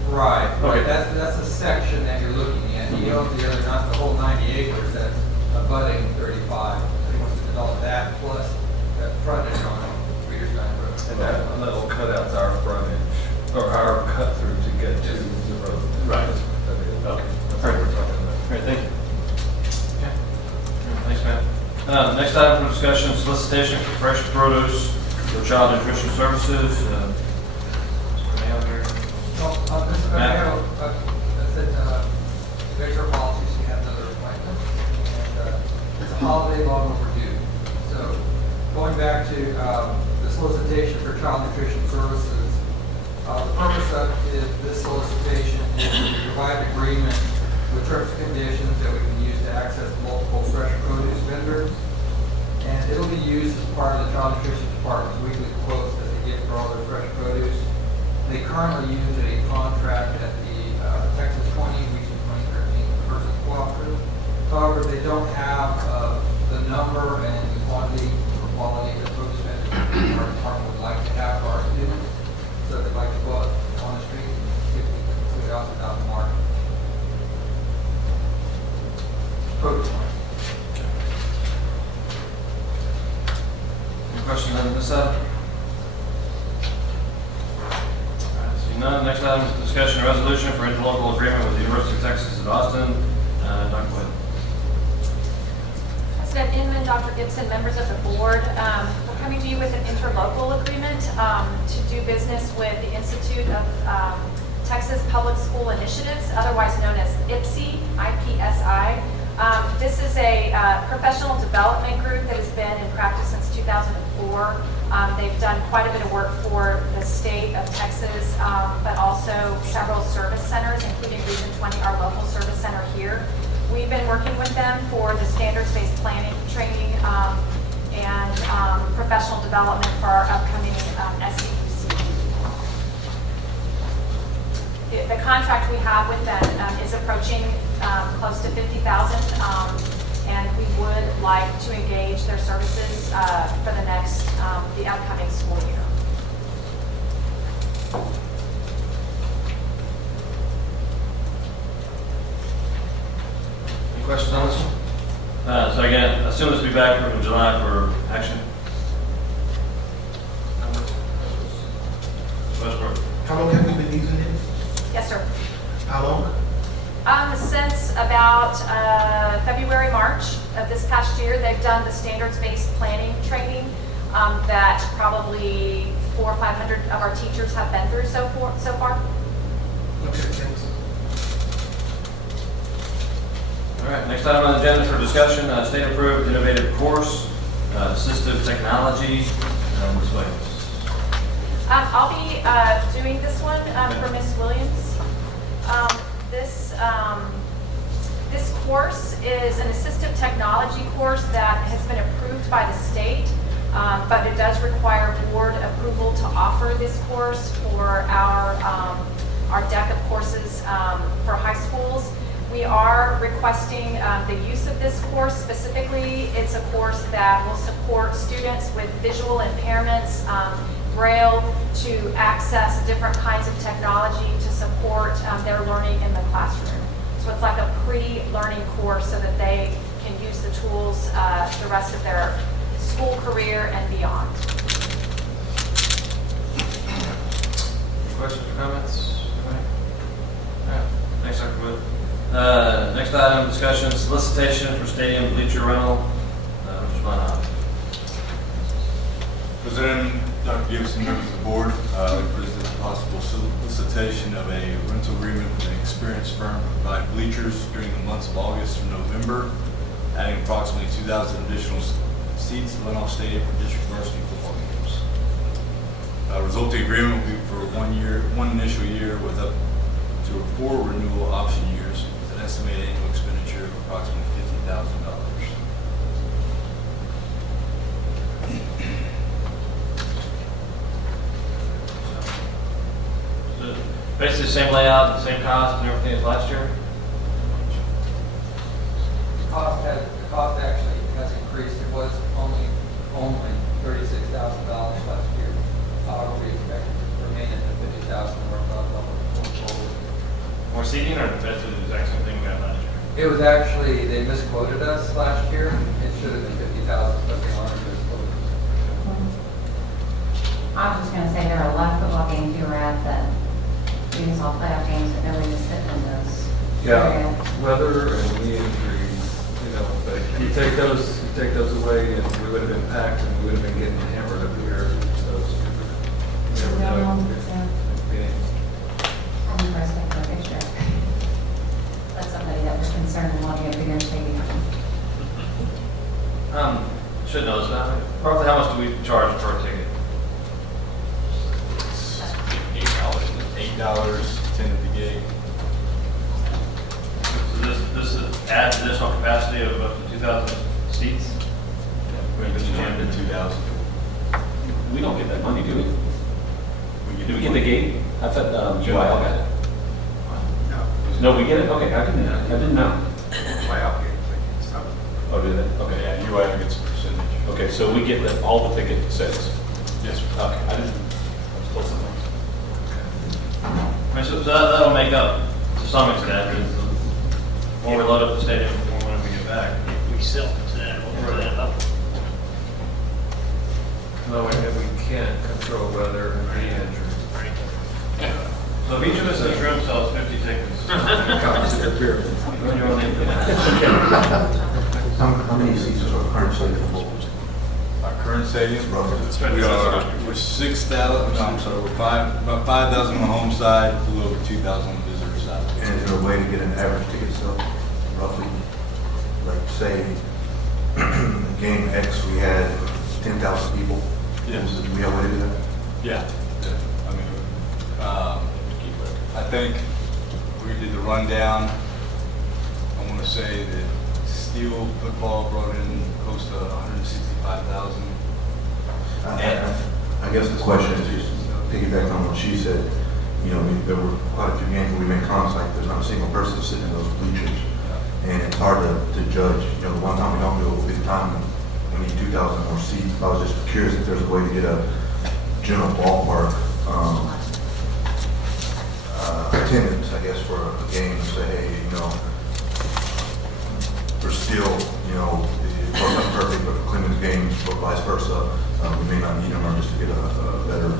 Right, Okay. that's a section that you're looking at. He owns the other, not the whole 90 acres that's abutting 35. He wants to develop that plus that frontage on Weirstein Road. And that little cutout's our frontage, or our cut through to get to the road. Right. Okay. Okay. That's what we're talking about. Great, thank you. Okay. Thanks, Matt. Next item for discussion, solicitation for fresh produce for Child Nutrition Services. Mr. Cornell here. I said, there's our policies, we have another appointment, and it's a holiday long overdue. So, going back to the solicitation for Child Nutrition Services, the purpose of this solicitation is to provide an agreement with terms and conditions that we can use to access multiple fresh produce vendors. And it'll be used as part of the Child Nutrition Department's weekly quotes that they get for all their fresh produce. They currently use a contract at the Texas 20, Region 2013 Purchase Cooperative. However, they don't have the number and the quantity or quality of the produce vendors our department would like to have for our students. So they'd like to go out on the street and see if we can put it out without the market. Produce market. Any questions on this side? Seeing none, next item is discussion and resolution for interlocal agreement with the University of Texas at Austin. Dr. Wood. President Inman, Dr. Gibson, members of the board, we're coming to you with an interlocal agreement to do business with the Institute of Texas Public School Initiatives, otherwise known as IPSI, IPSI. This is a professional development group that has been in practice since 2004. They've done quite a bit of work for the state of Texas, but also several service centers, including Region 20, our local service center here. We've been working with them for the standards-based planning training and professional development for our upcoming SCUC. The contract we have with them is approaching close to $50,000, and we would like to engage their services for the upcoming school year. Any questions on this one? So again, assume this will be back in July for action. Westbrook. How long have we been using it? Yes, sir. How long? Since about February, March, of this past year. They've done the standards-based planning training that probably 400 or 500 of our teachers have been through so far. Okay, thanks. All right, next item on the agenda for discussion, state-approved innovative course, assistive technology, Ms. Williams. I'll be doing this one for Ms. Williams. This course is an assistive technology course that has been approved by the state, but it does require board approval to offer this course for our deck of courses for high schools. We are requesting the use of this course. Specifically, it's a course that will support students with visual impairments, Braille, to access different kinds of technology to support their learning in the classroom. So it's like a pre-learning course so that they can use the tools the rest of their school career and beyond. Questions or comments? All right, thanks, Dr. Wood. Next item, discussion, solicitation for stadium bleacher rental. Mr. Blenheim. President, Dr. Gibson, members of the board, we present a possible solicitation of a rental agreement with an experienced firm to provide bleachers during the months of August through November, adding approximately 2,000 additional seats at Lenox Stadium for district varsity football games. Resulting agreement will be for 1 year, one initial year with up to 4 renewal option years, with an estimated annual expenditure of approximately $50,000. Basically the same layout, the same cost and everything as last year? The cost actually has increased. It was only $36,000 last year. We expect it to remain at the $50,000 level going forward. More seating or basically the exact same thing we got last year? It was actually, they misquoted us last year. It should have been 50,000, but they are misquoted. I was just gonna say, there are a lot of football games you were at that we saw playoff games that nobody was sitting in those. Yeah, weather and knee injuries, but you take those away and we would have been packed and we would have been getting hammered up here. So, I'm games. impressed with the picture. That's somebody that was concerned in wanting a bigger stadium. Should know this now. Roughly how much do we charge per ticket? $8, 10 at the gate. So this adds additional capacity of up to 2,000 seats? We're going to jam to 2,000. We don't get that money, do we? Do we get the gate? I thought UIL got it. No, we get it? Okay, I didn't know. Oh, did they? Okay. Yeah, UIL gets a percentage. Okay, so we get all the ticket sales. Yes, sir. Okay, I was close enough. I mean, so that'll make up to some extent. The more we load up the stadium, the more money we get back. If we sell it to them, we'll throw that up. Knowing that we can't control weather and knee injuries. So if each of us in this room sells 50 tickets. How many seats are current stadium full? Our current stadium, Roughly. we're 6,000, I'm sorry, we're about 5,000 on the home side, a little over 2,000 on the visitor side. And is there a way to get an average ticket sale, roughly? Like, say, game X, we had 10,000 people. Yes. Do we have a way to do that? Yeah. I mean, I think we did the rundown. I want to say that Steel football brought in close to 165,000. I guess the question is just piggyback on what she said. There were quite a few games where we made comments like there's not a single person sitting in those bleachers. And it's hard to judge. The one time we don't do a big time, we need 2,000 more seats. I was just curious if there's a way to get a general ballpark attendance, I guess, for a game and say, hey, for Steel, it wasn't perfect, but for Clemens games, or vice versa, we may not need them, or just to get a better.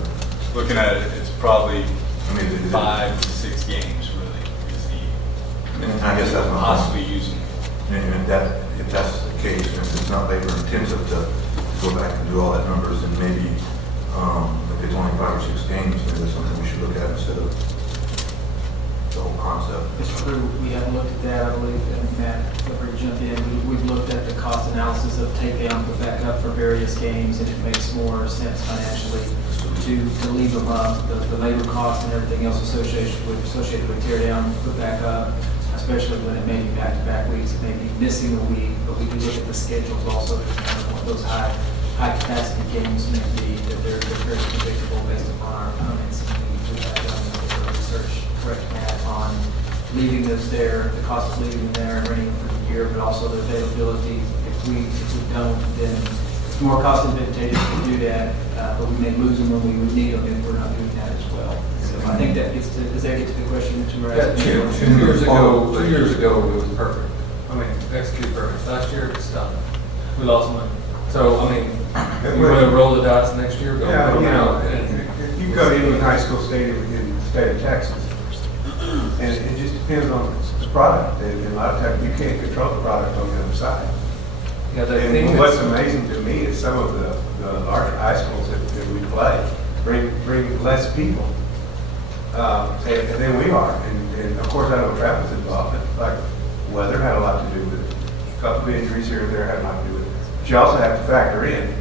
Looking at it, it's probably is it 5 to 6 games, really, is the And I guess that's my possibly using. And if that's the case, not labor intensive to go back and do all that numbers, and maybe, if it's only 5 or 6 games, maybe that's something we should look at instead of the whole concept. Mr. Crew, we have looked at that, I believe, and Matt, feel free to jump in. We've looked at the cost analysis of takedown, put back up for various games, and it makes more sense financially to leave them up. The labor costs and everything else associated with tear down, put back up, especially when it may be back-to-back weeks, it may be missing a week, but we do look at the schedules also. There's kind of one of those high-capacity games may be that they're very predictable based upon our opponents. And we have done a little bit of research, correct, Matt, on leaving those there, the cost of leaving them there and renting them for the year, but also the availability. If we don't, then it's more cost advantageous to do that, but we may lose them when we would need them if we're not doing that as well. So I think that gets to, does that get to the question that you were asking? 2 years ago, 2 years ago, it was perfect. I mean, executed perfect. Last year, it stopped. We lost money. So, I mean, we want to roll the dice next year, go Yeah, put you them know, out. And if you go to any high school stadium in the state of Texas, and it just depends on the product, and a lot of times you can't control the product on the other side. yeah, the thing And what's that's, amazing to me is some of the larger high schools that we play bring less people, and then we are. And of course, I know travel's involved, but like weather had a lot to do with it. A couple of injuries here and there had a lot to do with it. But you also have to factor in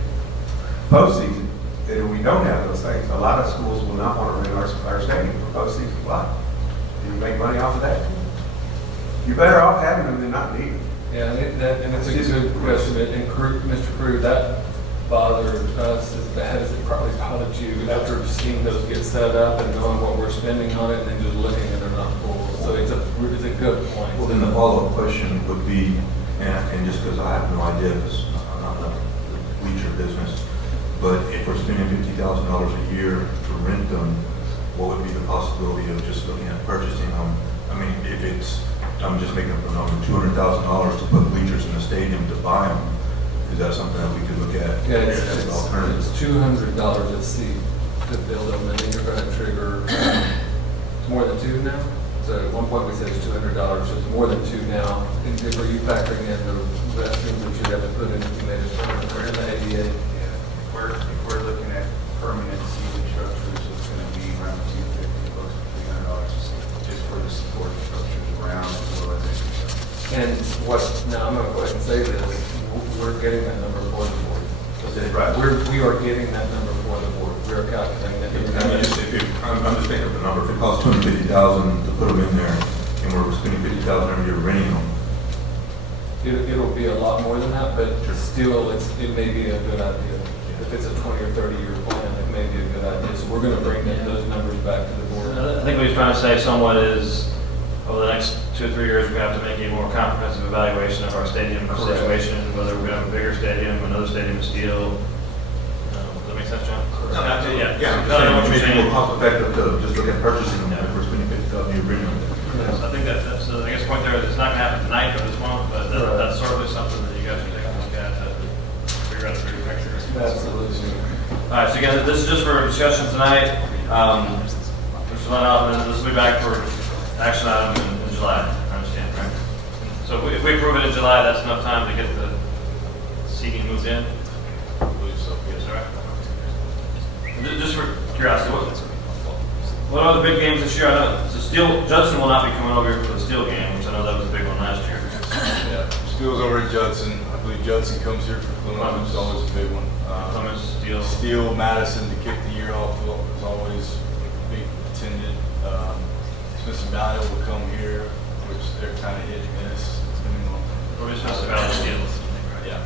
postseason, that if we don't have those things, a lot of schools will not want to rent our stadium for postseason play. And you make money off of that. You're better off having them than not needing them. yeah, and it's a good question. And Mr. Crew, that bothered us as bad as it probably bothered you after seeing those get set up and knowing what we're spending on it and then just looking and they're not full. So it's a good point. Well, then the follow-up question would be, and just because I have no idea, because I'm not in the bleacher business, but if we're spending $50,000 a year to rent them, what would be the possibility of just looking at purchasing them? I mean, if it's, I'm just making up a number, $200,000 to put bleachers in the stadium to buy them, is that something that we could look at Yeah, as an alternative? it's $200 a seat to build them, and then you're going to trigger, it's more than 2 now? So at one point we said it's $200, so it's more than 2 now. And are you factoring in the restrooms that you have to put in to make it for the ADA? If we're looking at permanent seating structures, it's going to be around $250, close to $300 a seat, just for the support structures around as well as infrastructure. And what, now I'm going to go ahead and say this, we're getting that number for the board. Right. We are getting that number for the board. We are calculating that. I'm just thinking of the number, if it costs $250,000 to put them in there, and we're spending $50,000 every year renting them, It'll be a lot more than that, but still, it may be a good idea. If it's a 20 or 30 year plan, it may be a good idea. So we're going to bring those numbers back to the board. I think what he's trying to say somewhat is, over the next 2 or 3 years, we have to make a more comprehensive evaluation of our stadium Correct. situation, whether we're going to have a bigger stadium, another stadium is steel. Does that make sense, John? Yeah. yeah, I know what it you're may be saying. more cost effective to just look at purchasing them if we're spending $50,000 a year renting them. Yes, I think that's, I guess the point there is it's not going to happen tonight or this month, but that's certainly something that you guys are taking a look at to figure out the bigger picture. Absolutely. All right, so again, this is just for discussion tonight. Mr. Lenoff, this will be back for action item in July, I understand, right? So if we approve it in July, that's enough time to get the seating moved in? I believe so. Yes, all right. Just for curiosity, what are the big games this year? I know, so Judson will not be coming over here for the Steel game, which I know that was a big one last year. Yeah, Steel's over at Judson. I believe Judson comes here for Clemens, it's always a big one. Clemens, Steel. Steel, Madison to kick the year off is always big attended. Smithson Valley will come here, which they're kind of hit and miss. depending on- Or is Smithson Valley Steel? Yeah.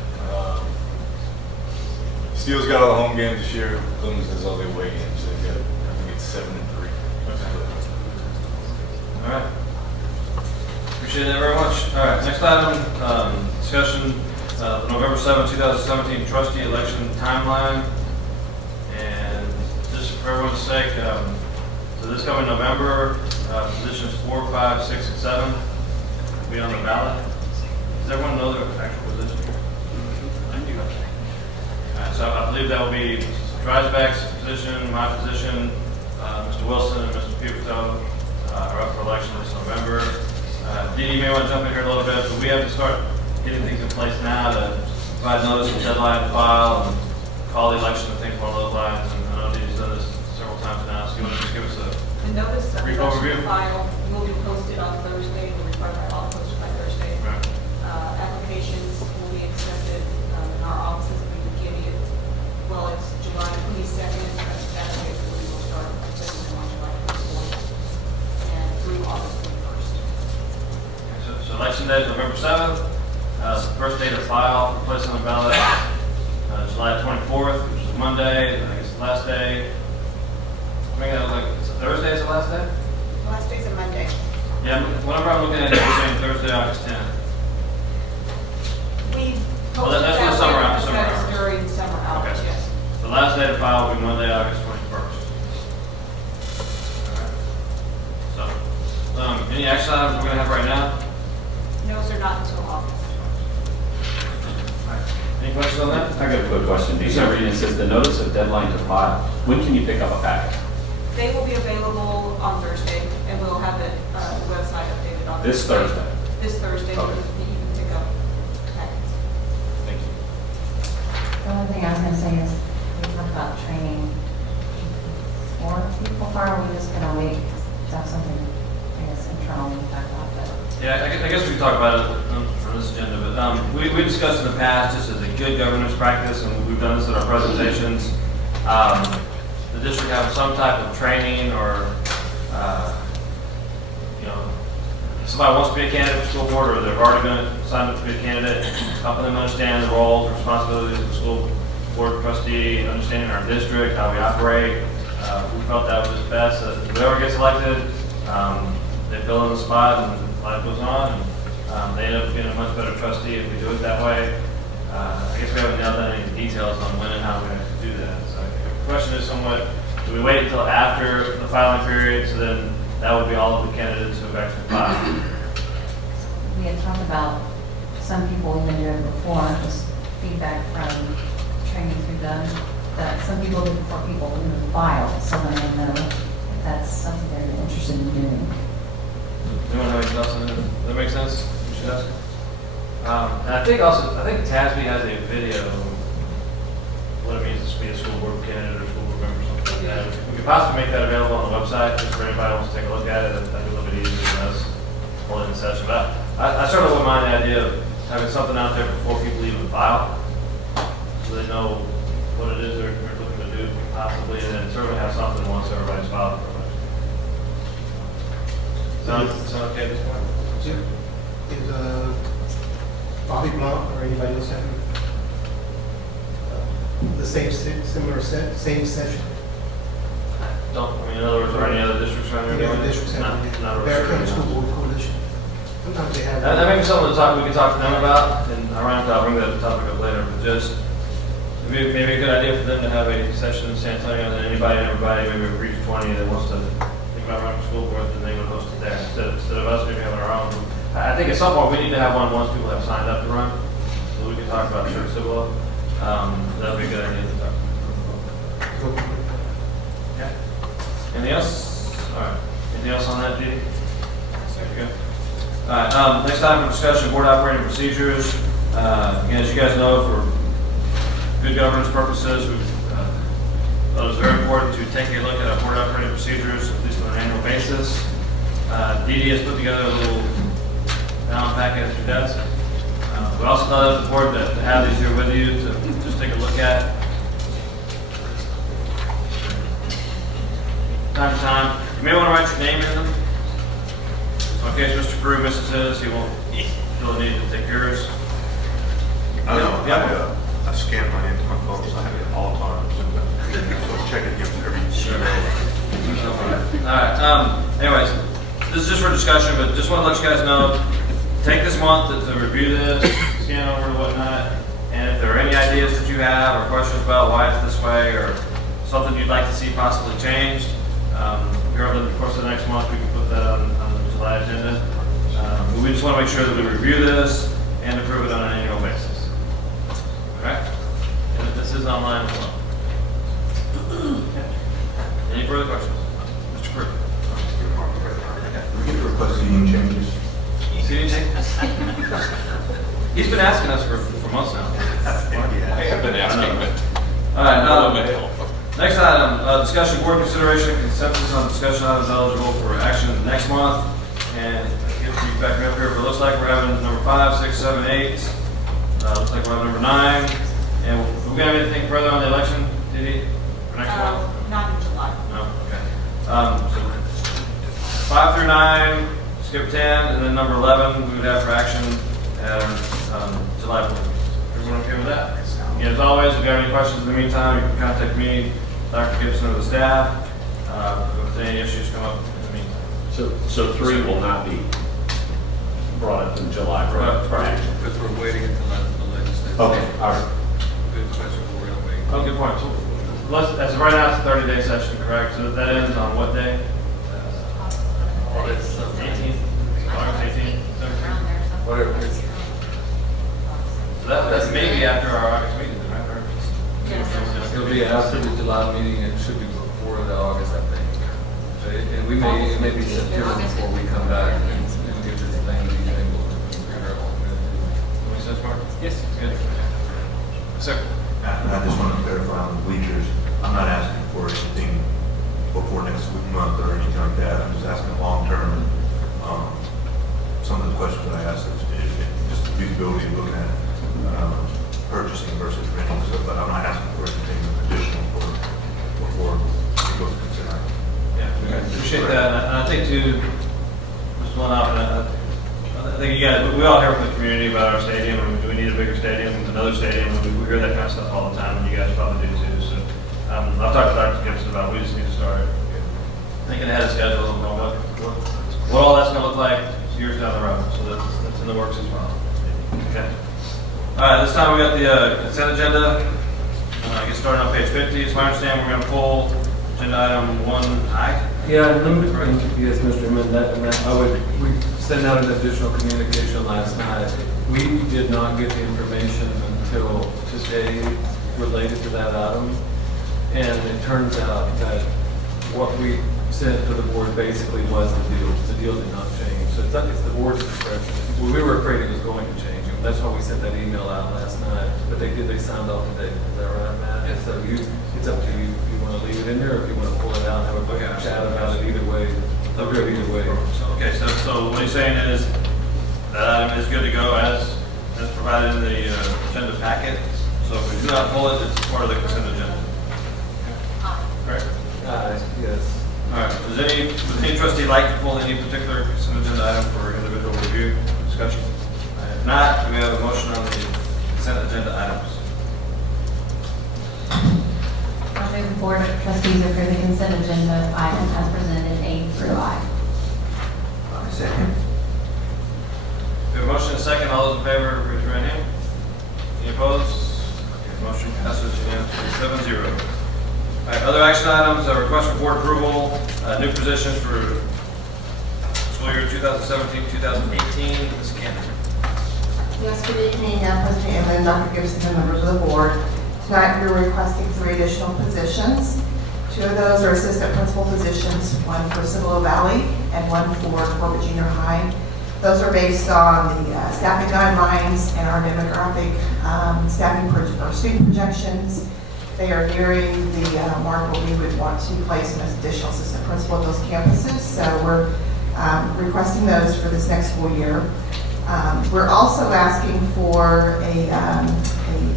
Steel's got all the home games this year. Clemens has all the away games. They've got, I think it's 7 and 3. All right. Appreciate it very much. All right, next item, discussion, November 7, 2017 trustee election timeline. And just for everyone's sake, so this coming November, positions 4, 5, 6, and 7 will be on the ballot. Does everyone know their actual position here? All right, so I believe that will be Mr. Dreisbach's position, my position, Mr. Wilson and Mr. Puperto are up for election this November. Dee, you may want to jump in here a little bit, but we have to start getting things in place now to provide notice of deadline to file, and call the election, I think, along those lines, and I know Dee's done this several times now, so you want to just give us a The notice of brief election overview? file will be posted on Thursday, will require by law posted by Thursday. Right. Applications will be accepted in our offices, we will give you, well, it's July 22nd, that's Saturday, so we will start accepting them on July 24th and through August 21st. So election day is November 7th. First day to file for place on the ballot, July 24th, which is Monday. I guess the last day. Make that like it's a Thursday. Is the last day? The last day's a Monday. Yeah. Whenever I'm looking at it, it's saying Thursday, August 10th. We Well, posted that's that the summer way hours, because summer that's hours. during summer hours, Okay. yes. The last day to file will be Monday, August 21st. All right. So, any action items we're going to have right now? Those are not until August. Any questions on that? I got a quick question. These are reading, it says the notice of deadline to file. When can you pick up a packet? They will be available on Thursday, and we'll have the website updated on This Thursday? This Thursday, Okay. you can pick up packets. Thank you. The only thing I was gonna say is, we talked about training more people, or are we just gonna wait to have something, I guess, internal we talk about that? Yeah, I guess we can talk about it on this agenda, but we discussed in the past, just as a good governance practice, and we've done this at our presentations, the district have some type of training or, if somebody wants to be a candidate for school board, or they've already been signed up to be a candidate, helping them understand the roles and responsibilities of the school board trustee, understanding our district, how we operate. We felt that was just best, that whoever gets elected, they fill in the spot and life goes on, and they end up being a much better trustee if we do it that way. I guess we haven't nailed down any details on when and how we have to do that. So the question is somewhat, do we wait until after the filing period, so then that would be all of the candidates who have actually filed? We had talked about some people even doing it before, just feedback from trainings we've done, that some people do before people even file, so then they know if that's something they're interested in doing. Anyone have anything else on that? Does that make sense? We should ask. And I think TASB has a video of what it means to be a school board candidate or school board member, something like that. If we could possibly make that available on the website, just for anybody who wants to take a look at it, that'd be a little bit easier than us holding the session. But I certainly wouldn't mind the idea of having something out there before people even file, so they know what it is they're looking to do possibly, and then certainly have something once everybody's filed for election. Sound okay at this point? Is Bobby Blunt or anybody else having the same, similar same session? In other words, are any other districts around there Any doing other it? districts Not having a Bear County restriction. School Board Coalition? Sometimes they have. That may be something we can talk to them about, and ironically, I'll bring that topic up later, but just maybe a good idea for them to have a session in San Antonio, and then anybody and everybody, maybe a brief 20 that wants to think about running a school board, then they would host it there, instead of us maybe having our own. I think at some point, we need to have one once people have signed up to run, so we can talk about church civil. That would be a good idea to talk about. Okay. Anything else? All right. Anything else on that, Dee? Okay. All right, next item for discussion, board operating procedures. Again, as you guys know, for good governance purposes, we thought it was very important to take a look at our board operating procedures, at least on an annual basis. Dee has put together a little down packet at your desk. We also thought it was important to have these here with you to just take a look at. Time to time, you may want to write your name in them. So in case Mr. Brew misses his, he won't feel the need to take yours. I know, Yeah. I scan my into my phone, so I have it all the time. So check it against every. Sure. All right, anyways, this is just for discussion, but just want to let you guys know, take this month to review this, scan over and whatnot, and if there are any ideas that you have or questions about why it's this way or something you'd like to see possibly changed, here over the course of the next month, we can put that on the July agenda. But we just want to make sure that we review this and approve it on an annual basis. All right? And that this is online as well. Any further questions? Mr. Crew? We get to request seating changes. He's been asking us for months now. I've been asking, but. All right, now, A little bit helpful. next item, discussion, board consideration, consensus on discussion items eligible for action next month. And get you back up here, but it looks like we're having number 5, 6, 7, 8. Looks like we're having number 9. And do we have anything further on the election, Didi, for next month? Not in July. No, okay. So 5 through 9, skip 10, and then number 11, we would have for action at July 4th. Everyone okay with that? And as always, if you have any questions in the meantime, you can contact me, Dr. Gibson, or the staff, if any issues come up in the meantime. So 3 will not be brought up in July for action. Because we're waiting until the legislature. Okay, all right. Good question, but we're gonna wait. Oh, good point. So, as of right now, it's a 30-day session, correct? So that ends on what day? It's 18th, August 18th. Whatever it is. So that's maybe after our August meeting, right? Or- It'll be after the July meeting, and it should be before the August, I think. So it may be September before we come back and get this thing, these things, we'll figure out what we're gonna Makes sense, Mark? do. Yes. Good. Sir? I just want to clarify on the bleachers. I'm not asking for anything before next month or anything like that. I'm just asking long-term. Some of the questions that I asked is just the feasibility of looking at purchasing versus renting stuff, but I'm not asking for anything additional before it goes to consider. Yeah, we appreciate that. And I think too, just one off, I think you guys, we all hear from the community about our stadium, and do we need a bigger stadium, another stadium, and we hear that kind of stuff all the time, and you guys probably do too. So I've talked to Dr. Gibson about, we just need to start thinking ahead of schedule and what all that's going to look like years down the road. So that's in the works as well. Okay. All right, this time we got the consent agenda. Get started on page 50. It's my understanding we're going to pull agenda item 1I. Yeah, yes, Mr. Chairman, we sent out an additional communication last night. We did not get the information until today related to that item. And it turns out that what we sent to the board basically was the deal. The deal did not change. So it's the board's discretion. We were afraid it was going to change. And that's why we sent that email out last night. But they signed off today. Is that right, Matt? Yes. So it's up to you if you want to leave it in there or if you want to pull it out and have a quick chat about it either way. They'll go either way. Okay, so what he's saying is that item is good to go as provided in the agenda packet. So if we do not pull it, it's part of the consent agenda. Correct? Yes. All right, would any trustee like to pull any particular consent agenda item for individual review, discussion? If not, do we have a motion on the consent agenda items? I move the Board of Trustees approve the consent agenda items as presented, A through I. Second. We have a motion and a second. All those in favor, raise your right hand. Any opposed? Okay, motion passes unanimously 7-0. All right, other action items, a request for board approval, new positions for school year 2017-2018. Ms. Cantor. Yes, good evening, President Inman, Dr. Gibson, and members of the board. Tonight, we're requesting 3 additional positions. 2 of those are assistant principal positions, one for Cibolo Valley and one for Corbett Junior High. Those are based on the staffing guidelines and our demographic or student projections. They are nearing the mark where we would want to place an additional assistant principal at those campuses. So we're requesting those for this next school year. We're also asking for a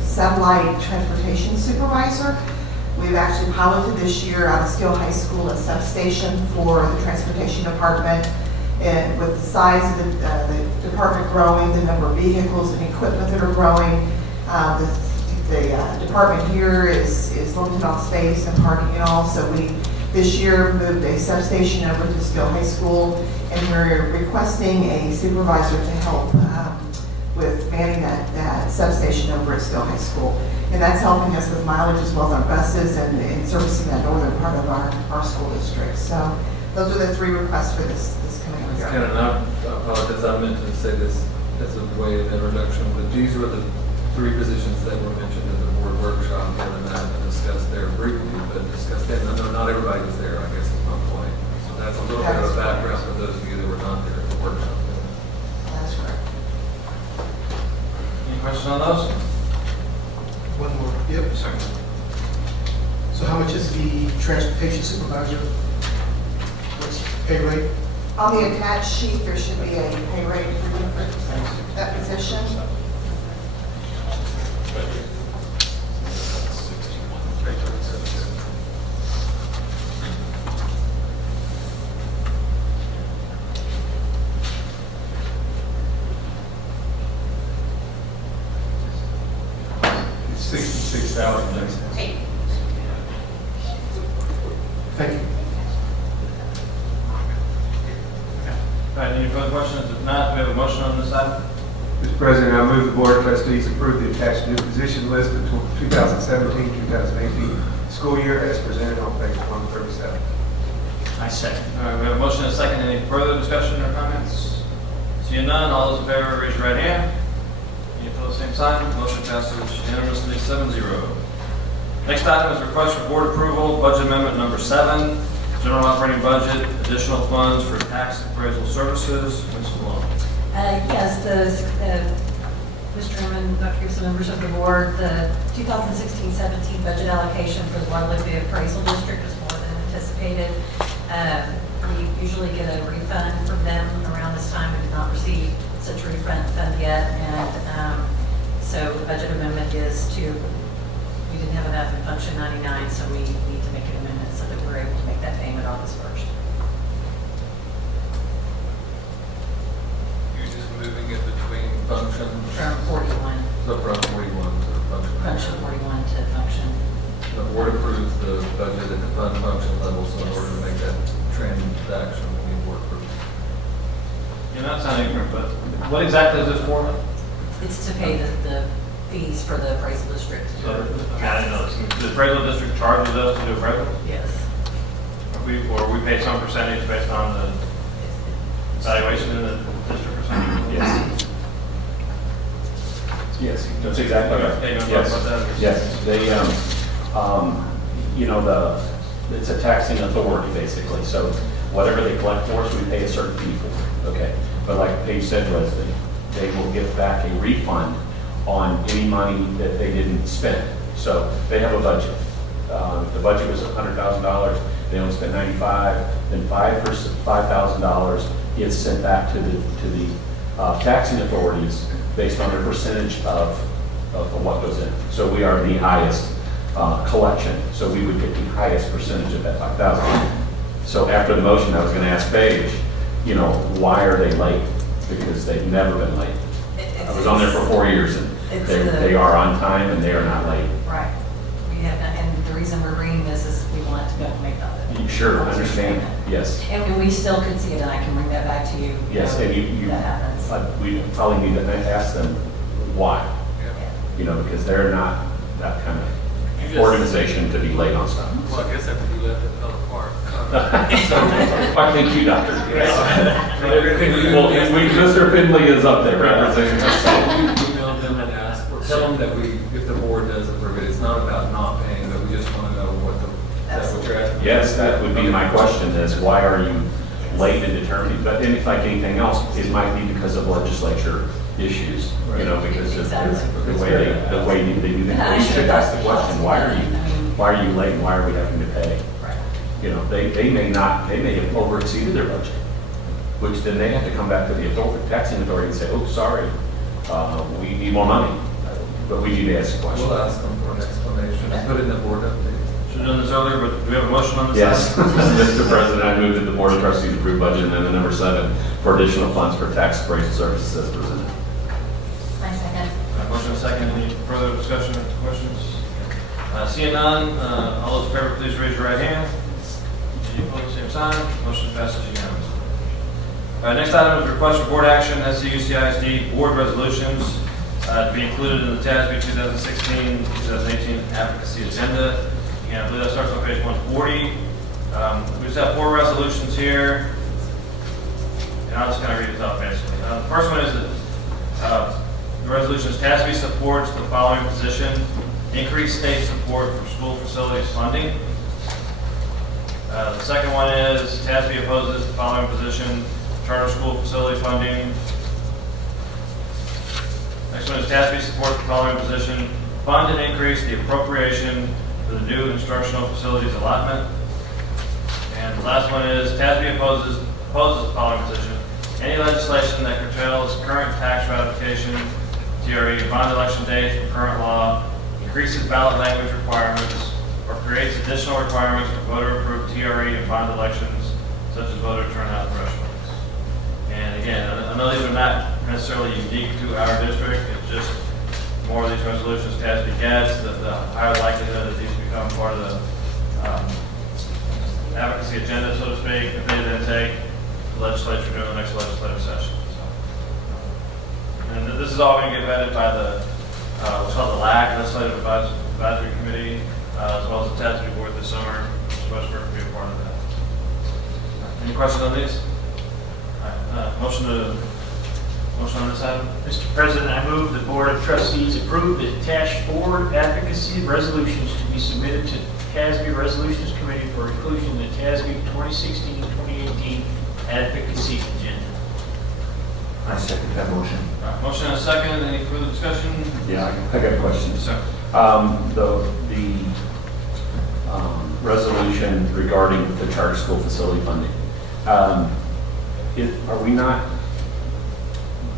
satellite transportation supervisor. We've actually piloted this year out of Skill High School a substation for the transportation department. And with the size of the department growing, the number of vehicles and equipment that are growing, the department here is limited on space and parking and all. So we this year moved a substation over to Skill High School, and we're requesting a supervisor to help with manning that substation over at Skill High School. And that's helping us with mileage as well as our buses and servicing that northern part of our school district. So those are the 3 requests for this coming year. Ken, and I apologize, I meant to say this as a way of introduction, but these were the 3 positions that were mentioned at the board workshop the other night and discussed there briefly, but discussed then. I know not everybody was there, I guess is my point. So that's a little bit of background for those of you that were not there at the workshop. That's correct. Any questions on those? One more, yep. So how much is the transportation supervisor? What's the pay rate? On the attached sheet, there should be a pay rate for you for that position. It's $66,000. Thank you. All right, any further questions? If not, do we have a motion on this item? Mr. President, I move the Board of Trustees approve the attached new position list for 2017-2018 school year as presented on page 137. I second. All right, we have a motion and a second. Any further discussion or comments? Seeing none, all those in favor, raise your right hand. Any opposed, same sign. Motion passes unanimously 7-0. Next item is request for board approval, budget amendment number 7, general operating budget, additional funds for tax appraisal services. Ms. Malone. Yes, Mr. Chairman, Dr. Gibson, members of the board, the 2016-17 budget allocation for the Guadalupe Appraisal District is more than anticipated. We usually get a refund from them around this time. We did not receive such a refund yet, and so the budget amendment is to, we didn't have enough in Function 99, so we need to make an amendment so that we're able to make that payment August 1st. You're just moving it between function, From 41, so from 41 to function. Function 41 to Function. The board approves the budget at the fund function level, so in order to make that transaction, we need board approval. You're not sounding ignorant, but what exactly is this for? It's to pay the fees for the appraisal district. So, I didn't know this. The appraisal district charges us to do appraisal? Yes. Or we pay some percentage based on the valuation in the district or something? Yes. Yes, that's exactly right. Okay, you want to Yes. talk about that? Yes, they, you know, it's a taxing authority, basically, so whatever they collect for us, we pay a certain fee for, okay? But like Paige said, was they will give back a refund on any money that they didn't spend. So they have a budget. The budget was $100,000, they only spent 95, then $5,000 gets sent back to the taxing authorities based on their percentage of what goes in. So we are the highest collection, so we would get the highest percentage of that 5,000. So after the motion, I was going to ask Paige, you know, why are they late? Because they've never been late. I was on there for 4 years, and they are on time, and they are not late. Right. We have, and the reason we're bringing this is we want to be able to make that. You sure understand? Yes. And we still could see it, and I can bring that back to you. Yes, and you, That happens. we probably need to ask them why. You know, because they're not that kind of organization to be late on stuff. Well, I guess after you left, it fell apart. I think you, Doctor. Well, Mr. Finley is up there representing us. Email them and ask, or tell them that if the board does approve it, it's not about not paying, but we just want to know what is that what you're asking? Yes, that would be my question, is why are you late in determining? But then, like anything else, it might be because of legislature issues, you know, because of the way they do things. We should ask the question, why are you late, and why are we having to pay? You know, they may have overexceeded their budget, which then they have to come back to the taxing authority and say, oh, sorry, we need more money. But we need to ask a question. We'll ask them for an explanation, put it in the board update. Should have done this earlier, but do we have a motion on this? Yes, Mr. President, I move that the Board of Trustees approve budget amendment number 7 for additional funds for tax appraisal services as presented. I second. Motion and second. Any further discussion or questions? Seeing none, all those in favor, please raise your right hand. Any opposed, same sign. Motion passes unanimously. All right, next item is request for board action, SCUCISD board resolutions to be included in the TASB 2016-2018 advocacy agenda. Again, I believe that starts on page 140. We just have 4 resolutions here, and I'll just kind of read this off basically. The first one is that the resolution is TASB supports the following position: increase state support for school facilities funding. The second one is TASB opposes the following position: charter school facility funding. Next one is TASB supports the following position: fund and increase the appropriation for the new instructional facilities allotment. And the last one is TASB opposes the following position. Any legislation that curtails current tax ratification, TRE, bond election dates from current law, increases ballot language requirements, or creates additional requirements for voter-approved TRE and bond elections, such as voter turnout thresholds. And again, I know these are not necessarily unique to our district. It's just more of these resolutions TASB gets, the higher likelihood that these become part of the advocacy agenda, so to speak, if they then take the legislature during the next legislative session. So, and this is all going to get vetted by the what's called the LAC, Legislative Advisory Committee, as well as the TASB board this summer. Westbrook will be a part of that. Any questions on these? All right, motion on this item? Mr. President, I move the Board of Trustees approve the attached board advocacy resolutions to be submitted to TASB Resolutions Committee for inclusion in the TASB 2016-2018 advocacy agenda. I second that motion. All right, motion and a second. Any further discussion? Yeah, I got a question. Yes, sir. The resolution regarding the charter school facility funding. Are we not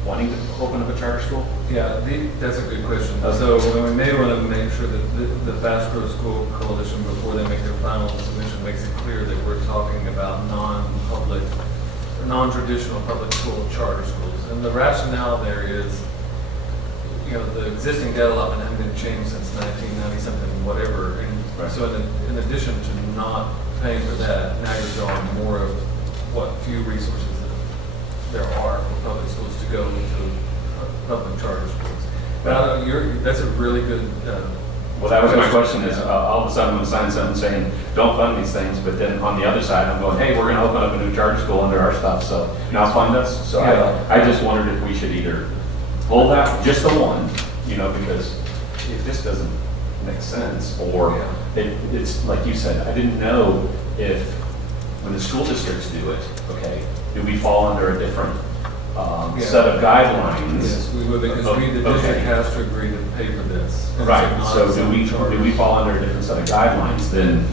wanting to open up a charter school? Yeah, that's a good question. So we may want to make sure that the Fast Growth School Coalition, before they make their final submission, makes it clear that we're talking about non-public, or non-traditional public school charter schools. And the rationale there is, the existing debt allotment hasn't been changed since 1990 something, whatever. And so in addition to not paying for that, now you're drawing more of what few resources there are for public schools to go into public charter schools. But that's a really good. Well, that was my question. Is all of a sudden I'm going to sign something saying don't fund these things, but then on the other side I'm going, hey, we're going to open up a new charter school under our stuff, so now fund us. So Yeah. I just wondered if we should either pull that, just the one, because it just doesn't make sense, or it's like you said, I didn't know if when the school districts do it, okay, do we fall under a different set of guidelines? Yes, we would, because the district has to agree to pay for this. And Right, so it's do we fall under a different set of guidelines than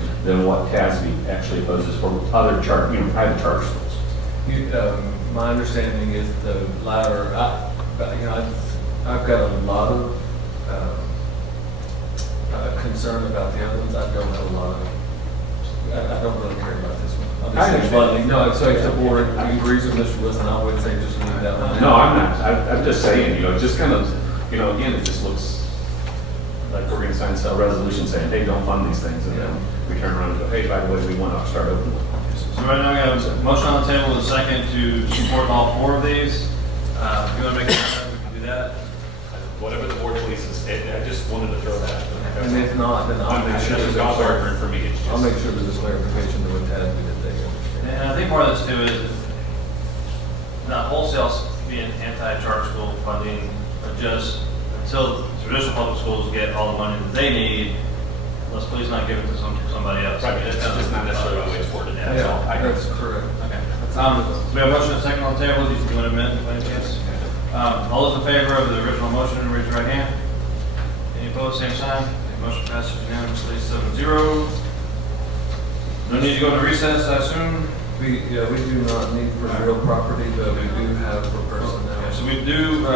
what TASB actually opposes for other private charter schools? My understanding is the latter. I've got a lot of concern about the other ones. I don't have a lot of. I don't really care about this one. I understand. No, so if the board agrees with Mr. Wilson, I would say just leave that one. No, I'm not. I'm just saying, just kind of, again, it just looks like we're going to sign a resolution saying, hey, don't fund these things, and then we turn around and go, hey, by the way, we want to start opening them. So right now we have a motion on the table with a second to support all four of these. If you want to make a motion, we can do that. Whatever the board pleases. I just wanted to throw that. And if not, then I'll make sure there's for me. I'll make sure there's a clarification to what TASB that they understand. And I think part of this too is not wholesale being anti-charter school funding, but just until traditional public schools get all the money that they need, let's please not give it to somebody else. Right, it's just not necessarily the way it's worded. That's all. That's correct. Okay. So we have a motion and a second on the table. Do you want to amend by any chance? All those in favor of the original motion, raise your right hand. Any opposed, same sign. The motion passes unanimously 7-0. No need to go into recess, I assume? We do not need for real property, but we do have for personnel. Okay, so we do,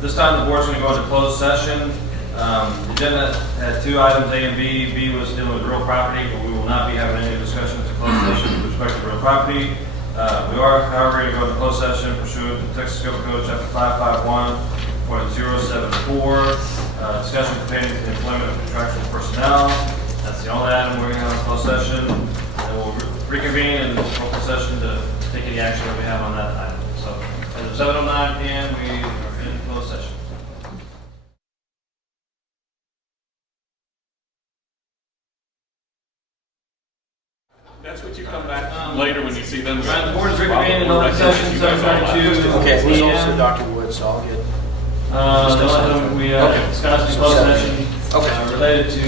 this time the board's going to go into closed session. The agenda had two items, A and B. B was dealing with real property, but we will not be having any discussions in closed session with respect to real property. We are, however, going to go into closed session pursuant to Texas Code Chapter 551.074, discussion pertaining to the employment of contractual personnel. That's the only item we're going to have in closed session. And we'll reconvene in open session to take any action that we have on that item. So, as of 7:09 p.m., we are in closed session. That's what you come back later when you see them. The board is reconvened in open session, 7:32 Okay, he's also p.m. Dr. Wood, so I'll get. We discussed in closed session related to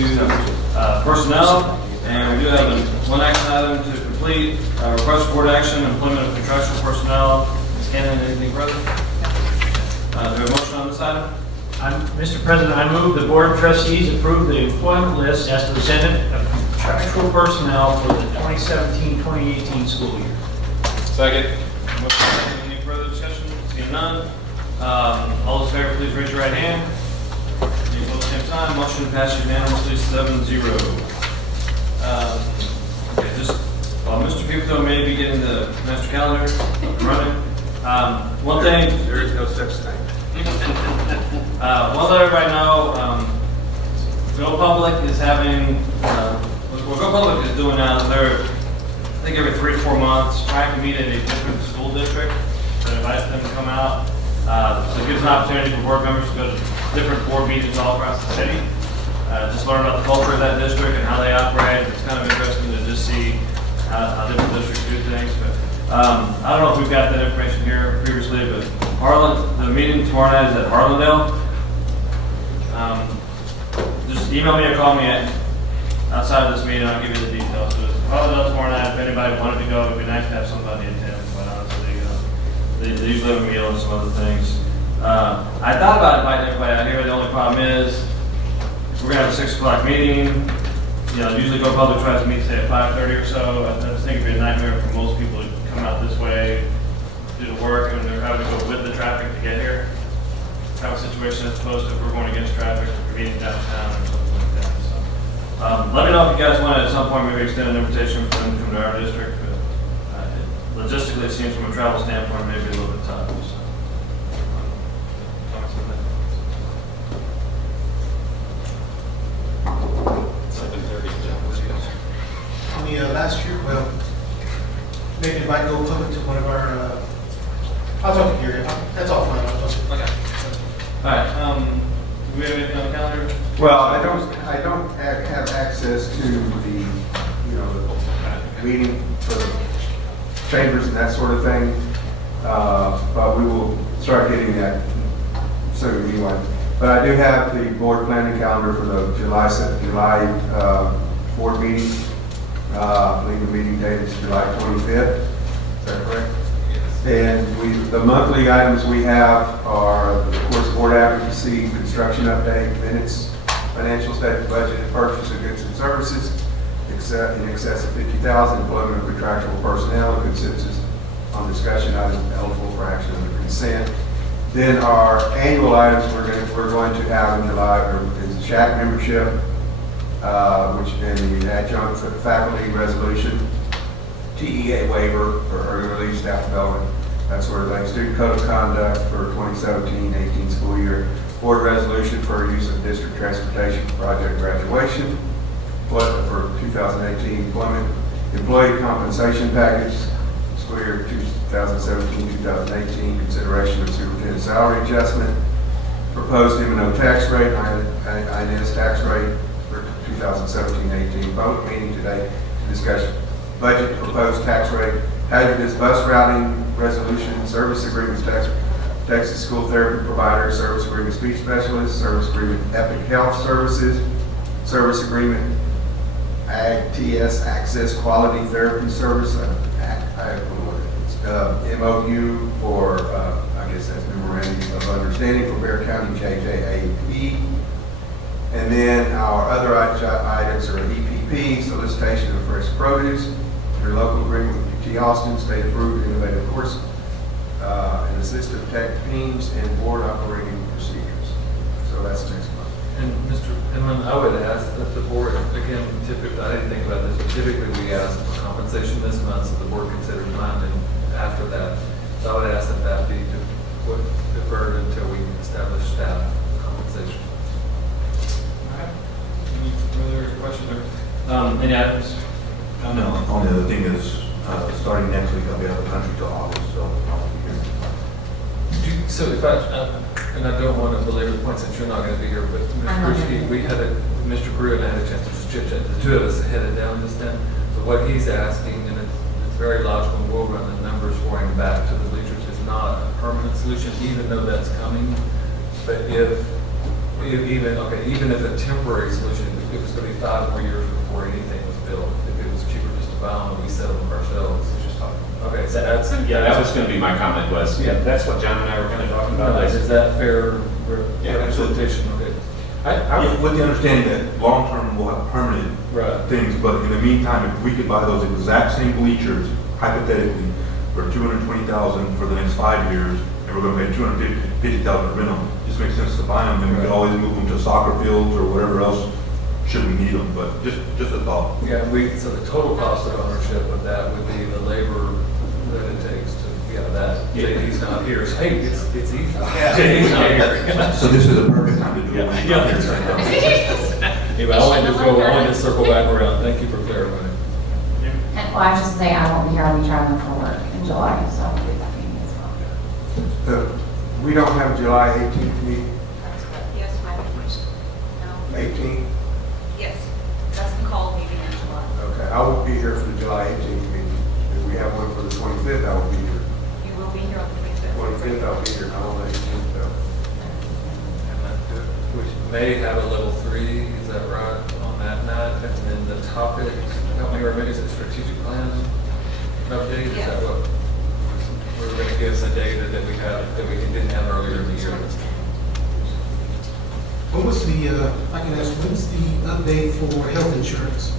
personnel, and we do have one action item to complete. Request for board action, employment of contractual personnel. Ms. Cannon, anything further? Do we have a motion on this item? Mr. President, I move the Board of Trustees approve the employment list as presented of contractual personnel for the 2017-2018 school year. Second. Any further discussion? Seeing none. All those in favor, please raise your right hand. Any opposed, same sign. Motion passes unanimously 7-0. Okay, just, Mr. Pipito may be getting the master calendar up and running. One thing. There is no such thing. One let everybody know, Go Public is having, what Go Public is doing now, they're, I think every 3 to 4 months, trying to meet at a different school district that invites them to come out. So it gives an opportunity for board members to go to different board meetings all across the city. Just learn about the culture of that district and how they operate. It's kind of interesting to just see how different districts do things. But I don't know if we've got that information here previously, but the meeting tomorrow night is at Harlandale. Just email me or call me outside of this meeting, I'll give you the details. So it's Harlandale tomorrow night. If anybody wanted to go, it'd be nice to have somebody in town, quite honestly. They usually have a meal and some other things. I thought about inviting everybody out here. The only problem is we're going to have a 6 o'clock meeting. Usually Go Public tries to meet, say, at 5:30 or so. I just think it'd be a nightmare for most people to come out this way, do the work, and they're having to go with the traffic to get here. Kind of a situation as opposed to if we're going against traffic, or meeting downtown or something like that. So, let me know if you guys want to at some point maybe extend an invitation for them to come to our district. But logistically, it seems from a travel standpoint, maybe a little bit tough. So, On the last year, well, maybe invite Go Public to one of our, I'll talk to Gary. That's all fine. I'll talk to okay. All right. Do we have anything on the calendar? Well, I don't have access to the, the meeting for the chambers and that sort of thing. But we will start getting that soon anyway. But I do have the board planning calendar for the July board meeting. I believe the meeting date is July 25th. Is that correct? Yes. And the monthly items we have are, of course, board advocacy, construction update, minutes, financial statement, budget, and purchase of goods and services, in excess of $50,000, employment of contractual personnel, and consensus on discussion items eligible for action under consent. Then our annual items we're going to have in July is the SHAC membership, which then the adjunct faculty resolution, TEA waiver for early release staff development, that sort of thing. Student code of conduct for 2017-18 school year. Board resolution for use of district transportation for project graduation. For 2018 employment. Employee compensation package, school year 2017-2018. Consideration of superintendent salary adjustment. Proposed M&O tax rate, INS tax rate for 2017-18. Public meeting today to discuss budget, proposed tax rate, hazardous bus routing resolution, service agreements, Texas school therapy provider, service agreement speech specialist, service agreement Epic Health Services, service agreement Ag TS Access Quality Therapy Service, MOU for, I guess that's memorandum of understanding for Bear County JJAP. And then our other items are EPP, solicitation of fresh produce, your local agreement with UT Austin, state approved innovative course, and assistive tech teams, and board operating procedures. So that's next month. And Mr. Inman, I would ask that the board, again, typically, I didn't think about this, but typically we ask for compensation this month, so the board considers timing after that. So I would ask that that be deferred until we establish staff compensation. All right. Any further questions or any items? No, the only other thing is, starting next week, I'll be out of the country till August, so I'll be here. So if and I don't want to belabor the point since you're not going to be here, but Mr. Brewski, Mr. Brew and I had a chance to just chit chat. The two of us headed down just then. So what he's asking, and it's very logical, and we'll run the numbers for him back to the bleachers, is not a permanent solution, even though that's coming. But even if a temporary solution, it was going to be 5 more years before anything was built. If it was cheaper just to buy them and we sell them ourselves, it's just talking Okay, so that's, yeah, that was gonna be my comment was, yeah, that's what John and I were kind of talking about. Is that fair Yeah, representation? Okay. Yeah, with the understanding that long-term we'll have permanent Right. things, but in the meantime, if we could buy those exact same bleachers hypothetically for $220,000 for the next 5 years, and we're gonna pay $250,000 to rent them, just makes sense to buy them, and we could always move them to soccer fields or whatever else, should we need them, but just a thought. Yeah, so the total cost of ownership of that would be the labor that it takes to, that. JD's not here, so hey, it's easy. JD's not here. So this is a perfect time to do it. Yeah, that's right. Anyway, I wanted to circle back around. Thank you for clarifying. And, well, I was just saying, I won't be here, I'll be traveling for work in July, so I'll be that meeting as well. We don't have July 18th meeting, Yes, my no. 18th? Yes, that's the call meeting in July. Okay, I won't be here for the July 18th meeting. If we have one for the 25th, I will be here. You will be here on the 25th. 25th, I'll be here, not on the 18th, though. We may have a level 3, is that right, on that night? And then the topic, help me remember, is it strategic plan update? Is that what we're going to give us the data that we have, that we didn't have earlier in the year? What was the, I can ask, when's the update for health insurance?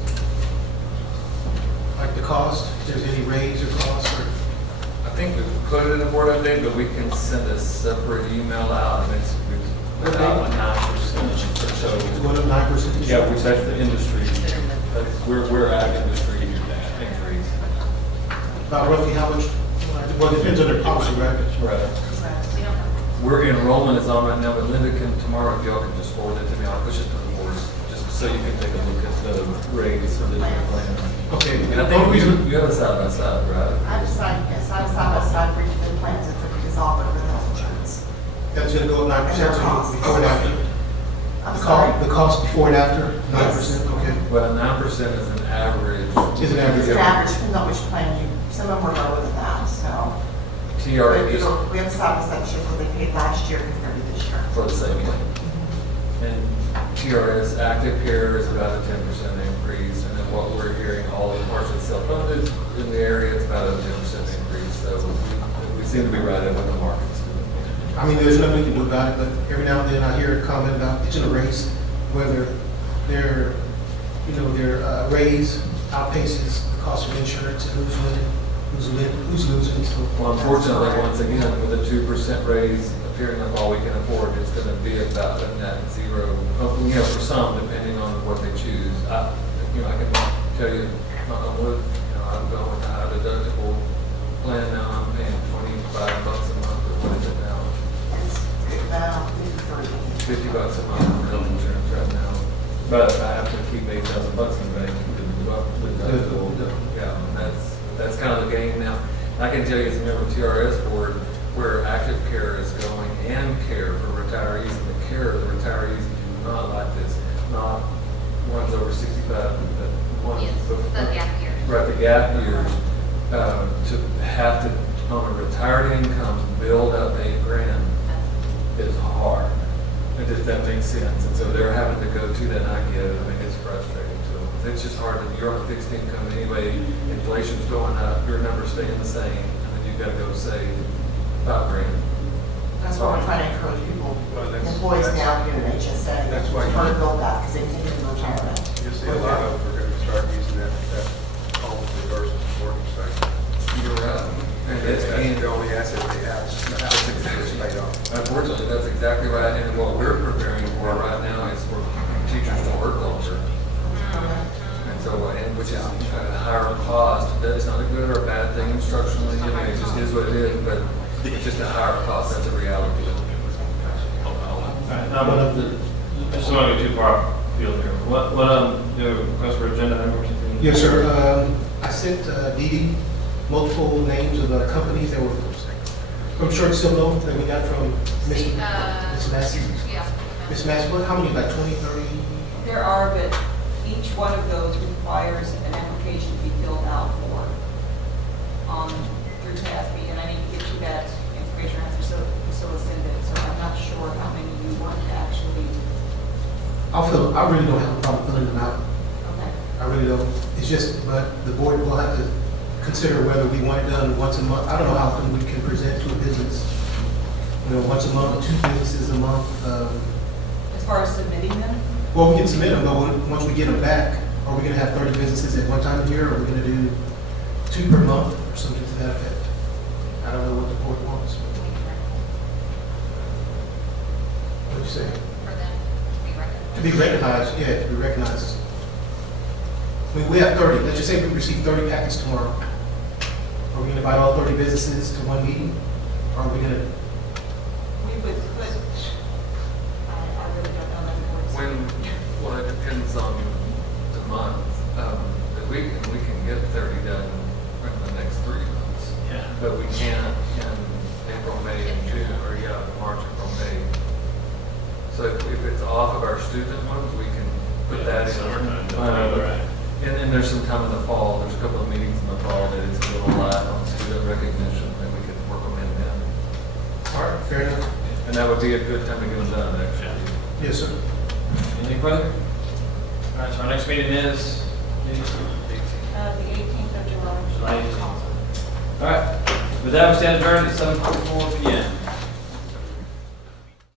Like the cost, if there's any raise or cost or? I think we put it in the board update, but we can send a separate email out, and it's about 9% or so. It's going up 9%? Yeah, which that's the industry, we're ag industry increase. About roughly how much? Well, it depends on their policy, right? Right. We're enrollment is on right now, but Linda can, tomorrow, if y'all can just forward it to me, I'll push it to the boards, just so you can take a look at the rates for the different plans. Okay. And I think you have a side by side, right? I decided, yes, I was side by side for each of the plans and took these off over the health insurance. That's gonna go up 9%, And their so costs. before and after? I'm sorry? The cost before and after, 9%, okay. Well, 9% is an average. Is an average. It's an average, depends on which plan you, some of them are lower than that, so. TRA is We have a side by side shift what they paid last year compared to this year. for the same thing. And TRS active care is about a 10% increase, and then what we're hearing, all the partially self-funded in the area, it's about a 10% increase. So we seem to be right up with the markets. I mean, there's nothing we can do about it, but every now and then I hear a comment about it's in a race, whether their, their raise outpaces the cost of insurance and who's winning, who's losing. So, Well, unfortunately, once again, with a 2% raise appearing like all we can afford, it's going to be about a net zero. For some, depending on what they choose. I can tell you, knock on wood, I'm going with a high deductible plan now. I'm paying $25 a month, or what is it now? It's about 50. $50 a month for health insurance right now. But I have to keep $8,000 in the bank to move up the deductible. Yeah, and that's kind of the game now. I can tell you as a member of TRS board, where active care is going and care for retirees, and the care of the retirees do not like this, not ones over 65, but ones before. The gap years. Right, the gap years, to have to, on a retired income, build up $8,000 is hard. If that makes sense. And so they're having to go to that, and I get it. I mean, it's frustrating to them. It's just hard that you're on a fixed income anyway, inflation's going up, your numbers staying the same, and then you've got to go save $5,000. That's why we're trying to encourage people, employees now to get an HSA. That's why you- Trying to build that because they can get in retirement. You'll see a lot of them are going to start using that home versus mortgage sector. You're right. And That's it's, the only asset they have. That's exactly paid off. Unfortunately, that's exactly right, and what we're preparing for right now is for teachers to work longer. And so, which is at a higher cost, that's not a good or a bad thing instructionally, I mean, it just is what it is, but it's just a higher cost, that's a reality. Now, just don't want to get too far afield here. What, the request for agenda items? yes, sir. I sent Dee Dee multiple names of the companies that were from Short Silo that we got from Miss Massey. Yeah. Miss Massey, how many, like 20, 30? There are, but each one of those requires an application to be filled out for, through TASB, and I need to get you that information after Priscilla send it, so I'm not sure how many you want to actually. I really don't have a problem filling them out. Okay. I really don't. It's just, but the board will have to consider whether we want it done once a month. I don't know how often we can present to a business, once a month, or 2 businesses a month. As far as submitting them? Well, we can submit them, but once we get them back, are we gonna have 30 businesses at one time a year, or are we gonna do 2 per month, or something to that effect? I don't know what the board wants. What'd you say? For them to be recognized. To be recognized, yeah, to be recognized. I mean, we have 30, let's just say we receive 30 packets tomorrow. Are we gonna invite all 30 businesses to one meeting? Or are we gonna, We would put, I really don't know that the board's. Well, it depends on the month. We can get 30 done in the next 3 months. Yeah. But we can't in April, May, and June, or March, April, May. So if it's off of our student ones, we can put that in. Right. And there's some time in the fall, there's a couple of meetings in the fall that it's a little light on student recognition, that we could work them in then. all right, fair enough. And that would be a good time to get them done, actually. Yes, sir. Anything further? All right, so our next meeting is? The 18th of July. July 18th. All right, with that, we stand adjourned at 7:44 PM.